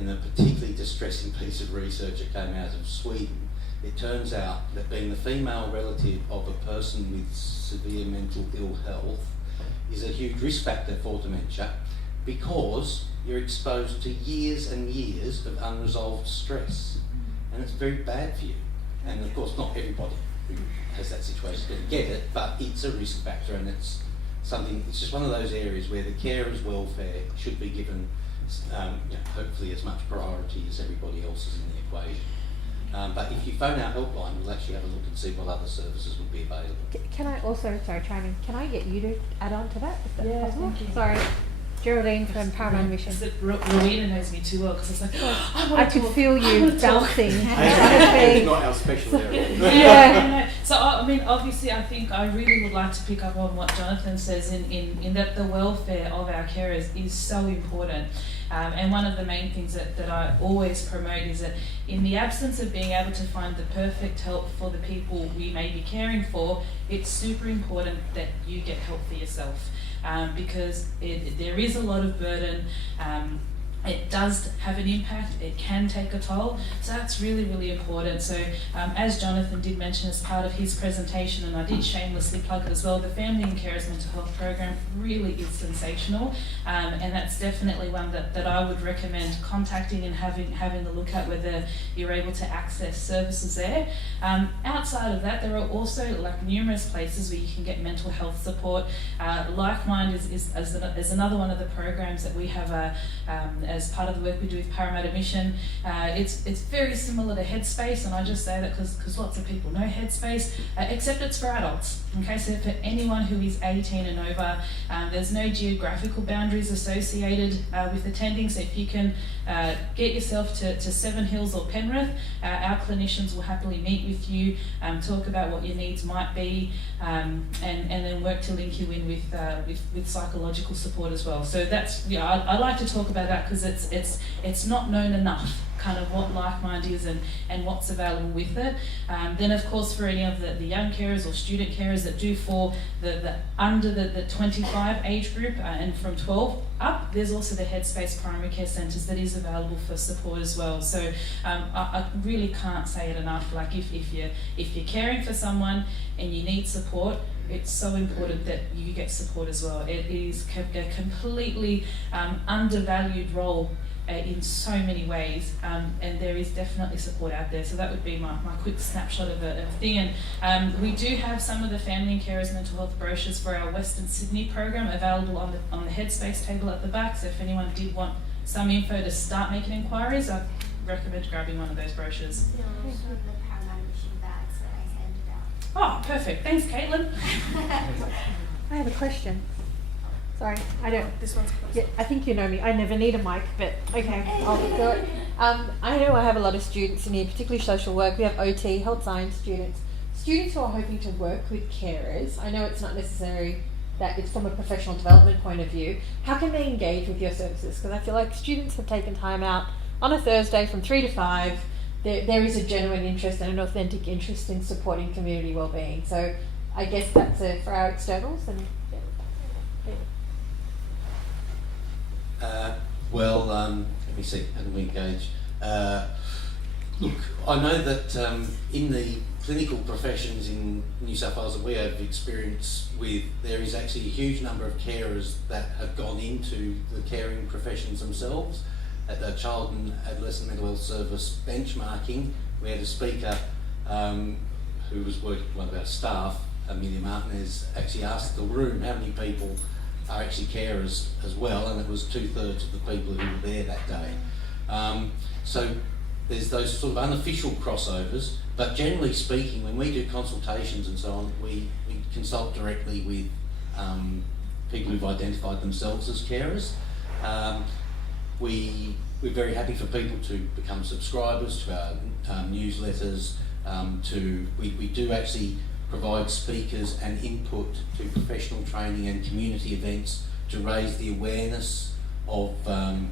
in a particularly distressing piece of research that came out of Sweden, it turns out that being the female relative of a person with severe mental ill health is a huge risk factor for dementia, because you're exposed to years and years of unresolved stress, and it's very bad for you. And of course not everybody who has that situation is going to get it, but it's a risk factor, and it's something, it's just one of those areas where the carer's welfare should be given hopefully as much priority as everybody else's in the equation. But if you phone our helpline, we'll actually have a look and see what other services would be available. Can I also, sorry, Training, can I get you to add on to that? Is that Yeah, possible? thank you. Sorry. Geraldine from Paramount Mission. Rowena knows me too well because it's like, I could feel you bouncing. It's not our special area. Yeah. So I mean, obviously, I think I really would like to pick up on what Jonathan says in that the welfare of our carers is so important. And one of the main things that I always promote is that in the absence of being able to find the perfect help for the people we may be caring for, it's super important that you get help for yourself. Because there is a lot of burden it does have an impact, it can take a toll, so that's really, really important. So as Jonathan did mention as part of his presentation, and I did shamelessly plug it as well, the Family and Carers Mental Health Program really is sensational, and that's definitely one that I would recommend contacting and having a look at whether you're able to access services there. Outside of that, there are also like numerous places where you can get mental health support. LifeMind is another one of the programs that we have as part of the work we do with Parramatta Mission. It's very similar to Headspace, and I just say that because lots of people know Headspace, except it's for adults. Okay, so for anyone who is 18 and over, there's no geographical boundaries associated with attending, so if you can get yourself to Seven Hills or Penrith, our clinicians will happily meet with you, talk about what your needs might be, and then work to link you in with psychological support as well. So that's, I like to talk about that because it's not known enough, kind of what LifeMind is and what's available with it. Then of course for any of the young carers or student carers that do fall the under the 25 age group and from 12 up, there's also the Headspace Primary Care Centres that is available for support as well. So I really can't say it enough, like if you're caring for someone and you need support, it's so important that you get support as well. It is a completely undervalued role in so many ways, and there is definitely support out there. So that would be my quick snapshot of a thing. And we do have some of the Family and Carers Mental Health brochures for our Western Sydney program available on the Headspace table at the back. So if anyone did want some info to start making inquiries, I'd recommend grabbing one of those brochures. Oh, perfect. Thanks, Caitlin. I have a question. Sorry, I don't. This one's close. Yeah, I think you know me. I never need a mic, but okay, I'll do it. I know I have a lot of students in here, particularly social work. We have OT, health science students who are hoping to work with carers. I know it's not necessary that it's from a professional development point of view. How can they engage with your services? Because I feel like students have taken time out on a Thursday from 3 to 5. There is a genuine interest and an authentic interest in supporting community wellbeing. So I guess that's for our externals. And let me see, how can we engage? Look, I know that in the clinical professions in New South Wales that we have experience with, there is actually a huge number of carers that have gone into the caring professions themselves. At the Child and Adolescent Mental Health Service benchmarking, we had a speaker who was working with one of our staff, Amelia Martinez, actually asked the room how many people are actually carers as well, and it was 2/3 of the people who were there that day. So there's those sort of unofficial crossovers, but generally speaking, when we do consultations and so on, we consult directly with people who've identified themselves as carers. We're very happy for people to become subscribers to our newsletters. We do actually provide speakers and input to professional training and community events to raise the awareness of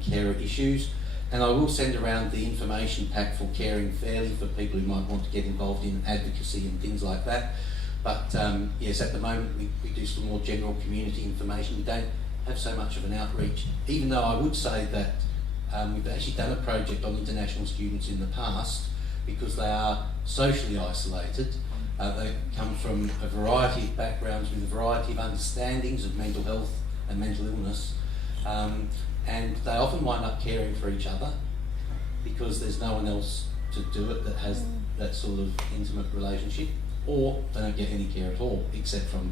carer issues. And I will send around the information pack for Caring Fairly for people who might want to get involved in advocacy and things like that. But yes, at the moment we do some more general community information. We don't have so much of an outreach, even though I would say that we've actually done a project on international students in the past because they are socially isolated. They come from a variety of backgrounds with a variety of understandings of mental health and mental illness, and they often wind up caring for each other because there's no one else to do it that has that sort of intimate relationship, or they don't get any care at all except from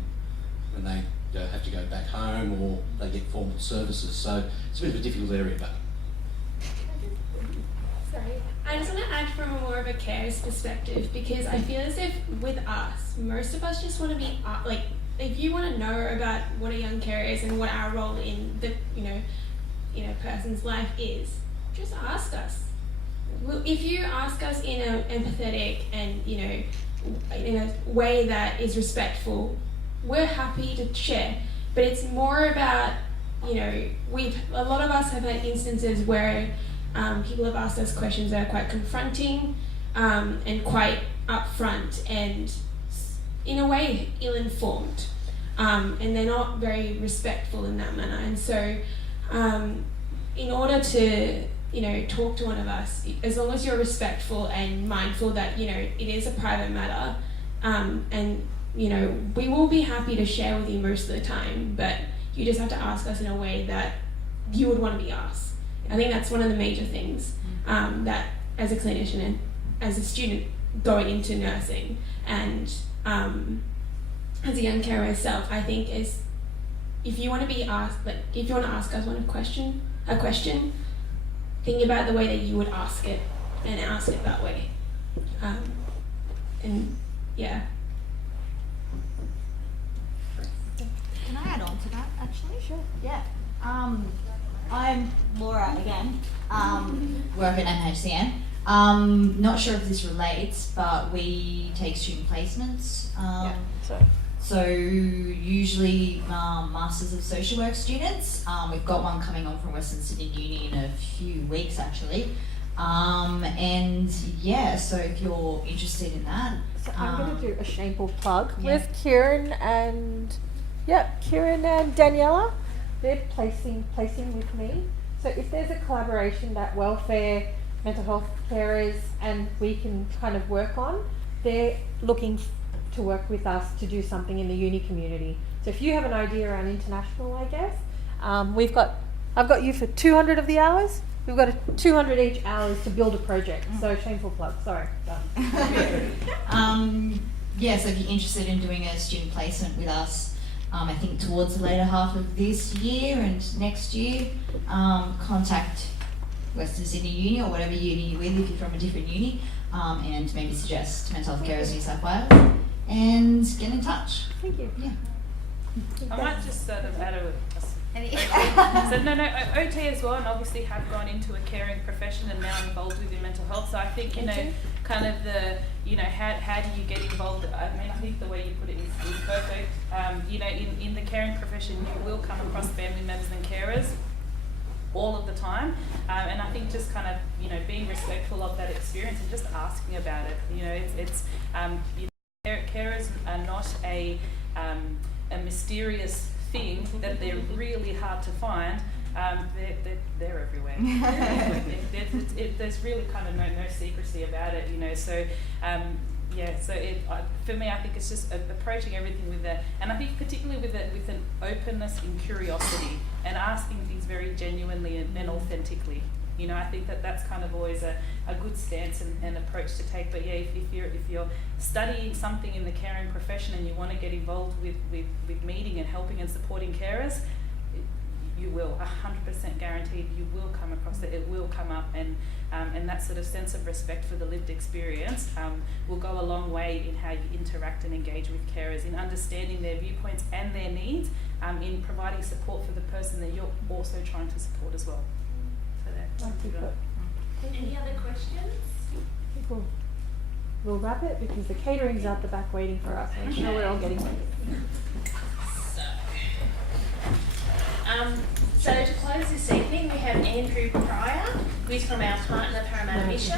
when they have to go back home or they get formal services. So it's a bit of a difficult area, but. Sorry. I just want to add from more of a carer's perspective, because I feel as if with us, most of us just want to be like, if you want to know about what a young carer is and what our role in the person's life is, just ask us. If you ask us in an empathetic and in a way that is respectful, we're happy to share. But it's more about a lot of us have had instances where people have asked us questions that are quite confronting and quite upfront and in a way ill-informed, and they're not very respectful in that manner. And so in order to, you know, talk to one of us, as long as you're respectful and mindful that, you know, it is a private matter, and, you know, we will be happy to share with you most of the time, but you just have to ask us in a way that you would want to be asked. I think that's one of the major things that as a clinician and as a student going into nursing and as a young carer myself, I think is if you want to be asked, like if you want to ask us a question, think about the way that you would ask it and ask it that way. And yeah. Can I add on to that actually? Sure. Yeah. I'm Laura again. Work at MHCN. Not sure if this relates, but we take student placements. So usually Masters of Social Work students. We've got one coming on from Western Sydney Uni in a few weeks actually. And yeah, so if you're interested in that. So I'm going to do a shameful plug Yeah. with Kieran and Daniela. They're placing with me. So if there's a collaboration that welfare, mental health carers, and we can kind of work on, they're looking to work with us to do something in the uni community. So if you have an idea around international, I guess, I've got you for 200 of the hours. We've got 200 each hours to build a project. So shameful plug. Sorry. Done. Yeah, so if you're interested in doing a student placement with us, I think towards the later half of this year and next year, contact Western Sydney Uni or whatever uni you're with if you're from a different uni, and maybe suggest Mental Health Carers New South Wales and get in touch. Thank you. Yeah. I might just sort of add so OT as well, and obviously have gone into a caring profession and now involved with your mental health. So I think, you know, kind of the, you know, how do you get involved? I mean, I think the way you put it is perfect. You know, in the caring profession, you will come across family members and carers all of the time, and I think just kind of, you know, being respectful of that experience and just asking about it. You know, it's you know, carers are not a mysterious thing that they're really hard to find. They're everywhere. There's really kind of no secrecy about it, you know. So yeah, so for me, I think it's just approaching everything with that, and I think particularly with an openness and curiosity, and asking things very genuinely and authentically. You know, I think that's kind of always a good stance and approach to take. But yeah, if you're studying something in the caring profession and you want to get involved with meeting and helping and supporting carers, you will 100% guaranteed you will come across it. It will come up, and that sort of sense of respect for the lived experience will go a long way in how you interact and engage with carers, in understanding their viewpoints and their needs, in providing support for the person that you're also trying to support as well. So Any other questions? We'll wrap it because the catering's out the back waiting for us. I'm sure we're all getting ready. So to close this evening, we have Andrew Pryor, who is from our partner Parramatta Mission.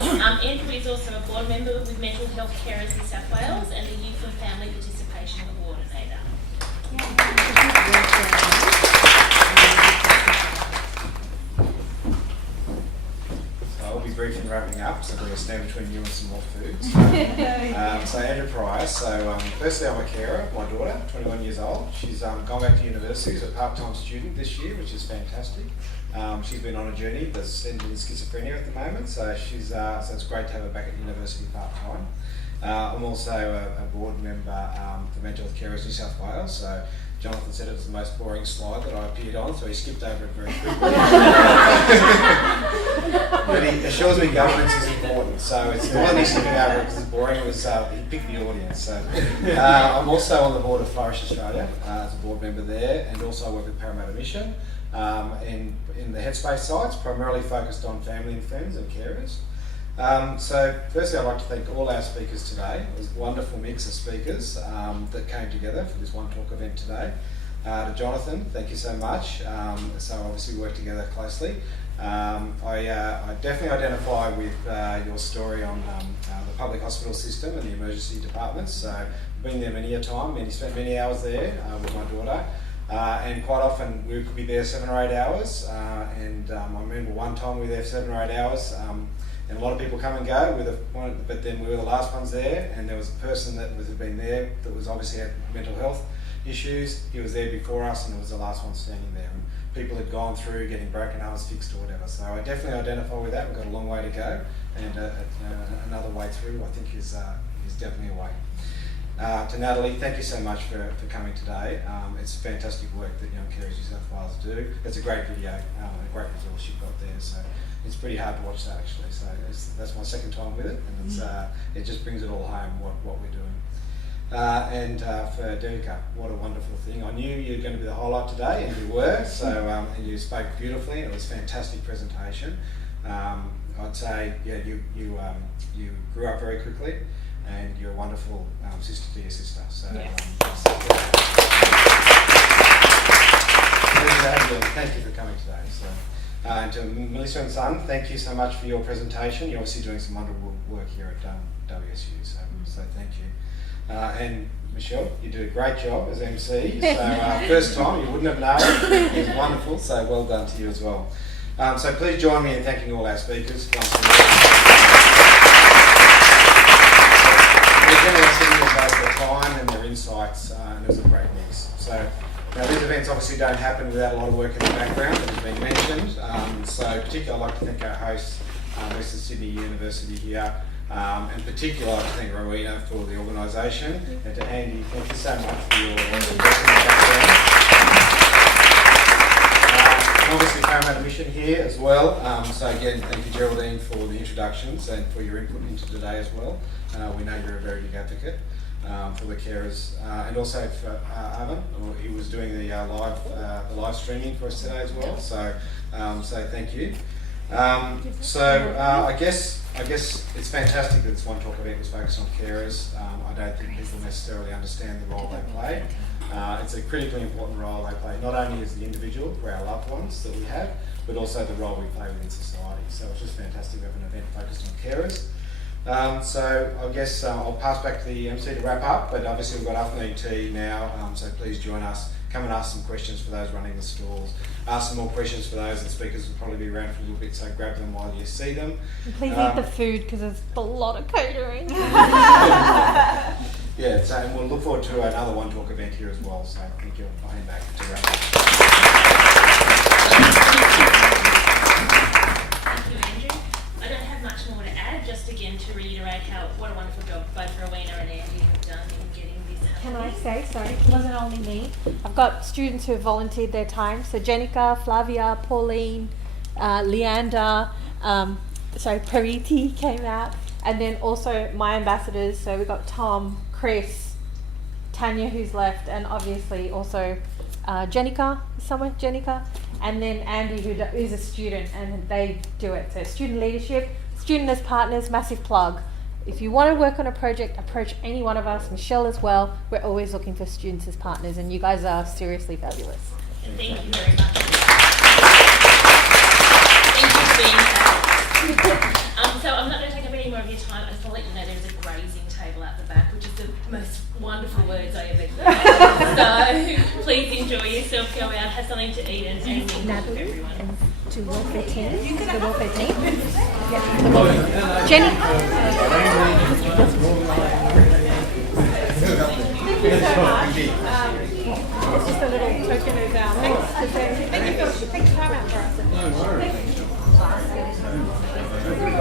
Andrew is also a board member with Mental Health Carers New South Wales and the Youth and Family Participation Coordinator. I'll be brief in wrapping up, so I'm going to stand between you and some more food. So Andrew Pryor. So firstly, I'm a carer. My daughter, 21 years old. She's gone back to university as a part-time student this year, which is fantastic. She's been on a journey that's ended in schizophrenia at the moment, so she's so it's great to have her back at university part-time. I'm also a board member for Mental Health Carers New South Wales. So Jonathan said it was the most boring slide that I appeared on, so he skipped over it very quickly. But he assures me governance is important, so it wasn't he skipping over it because it's boring, it was he picked the audience. So I'm also on the board of Flourish Australia as a board member there, and also I work with Parramatta Mission in the Headspace sites, primarily focused on family and friends and carers. So firstly, I'd like to thank all our speakers today. It was a wonderful mix of speakers that came together for this One Talk event today. To Jonathan, thank you so much. So obviously we work together closely. I definitely identify with your story on the public hospital system and the emergency departments. So I've been there many a time, and spent many hours there with my daughter. And quite often we could be there 7 or 8 hours. I remember one time we were there for 7 or 8 hours. And a lot of people come and go, but then we were the last ones there, and there was a person that had been there that was obviously had mental health issues. He was there before us, and it was the last one standing there. And people had gone through getting broken arms fixed or whatever. So I definitely identify with that. We've got a long way to go, and another way through I think is definitely a way. To Natalie, thank you so much for coming today. It's fantastic work that Young Carers New South Wales do. It's a great video, a great resource you've got there. So it's pretty hard to watch that actually. So that's my second time with it, and it just brings it all home what we're doing. And for Derika, what a wonderful thing. I knew you were going to be the highlight today, and you were. So and you spoke beautifully. It was a fantastic presentation. I'd say, yeah, you grew up very quickly, and you're a wonderful sister to your sister. So thank you for coming today. So, and to Melissa and Son, thank you so much for your presentation. You're obviously doing some wonderful work here at WSU. So thank you. And Michelle, you did a great job as MC. So first time, you wouldn't have known. It was wonderful. So well done to you as well. So please join me in thanking all our speakers. Their generosity of both their time and their insights, and it was a great mix. So now these events obviously don't happen without a lot of work in the background that has been mentioned. So particularly I'd like to thank our hosts, Western Sydney University here. In particular, I'd like to thank Rowena for the organisation, and to Andy, thank you so much for your investment background. And obviously Parramatta Mission here as well. So again, thank you Geraldine for the introductions and for your input into today as well. We know you're a very big advocate for the carers, and also for Arvin, he was doing the live streaming for us today as well. So thank you. I guess it's fantastic that this One Talk event was focused on carers. I don't think people necessarily understand the role they play. It's a critically important role they play, not only as the individual for our loved ones that we have, but also the role we play within society. So it's just fantastic to have an event focused on carers. So I guess I'll pass back to the MC to wrap up, but obviously we've got afternoon tea now, so please join us. Come and ask some questions for those running the stalls. Ask some more questions for those, and speakers will probably be around for a little bit, so grab them while you see them. And please eat the food, because there's a lot of catering. Yeah, so and we'll look forward to another One Talk event here as well, so thank you. I'll hand back to wrap up. Thank you, Andrew. I don't have much more to add, just again to reiterate what a wonderful job both Rowena and Andy have done in getting this happening. Can I say, sorry, it wasn't only me. I've got students who have volunteered their time. So Jenica, Flavia, Pauline, Leander, Pariti came out. And then also my ambassadors. So we've got Tom, Chris, Tanya who's left, and obviously also Jenica, and then Andy who is a student, and they do it. So student leadership, student as partners, massive plug. If you want to work on a project, approach any one of us, Michelle as well. We're always looking for students as partners, and you guys are seriously fabulous. Thank you very much. Thank you for being here. So I'm not going to take up any more of your time. I just want to let you know there's a grazing table out the back, which is the most wonderful words I ever heard. So please enjoy yourself, go out, have something to eat, and meet everyone. To welfare team. The welfare team. Jenny. Thank you so much. It's just a little token of thanks to say thank you for taking time out for us.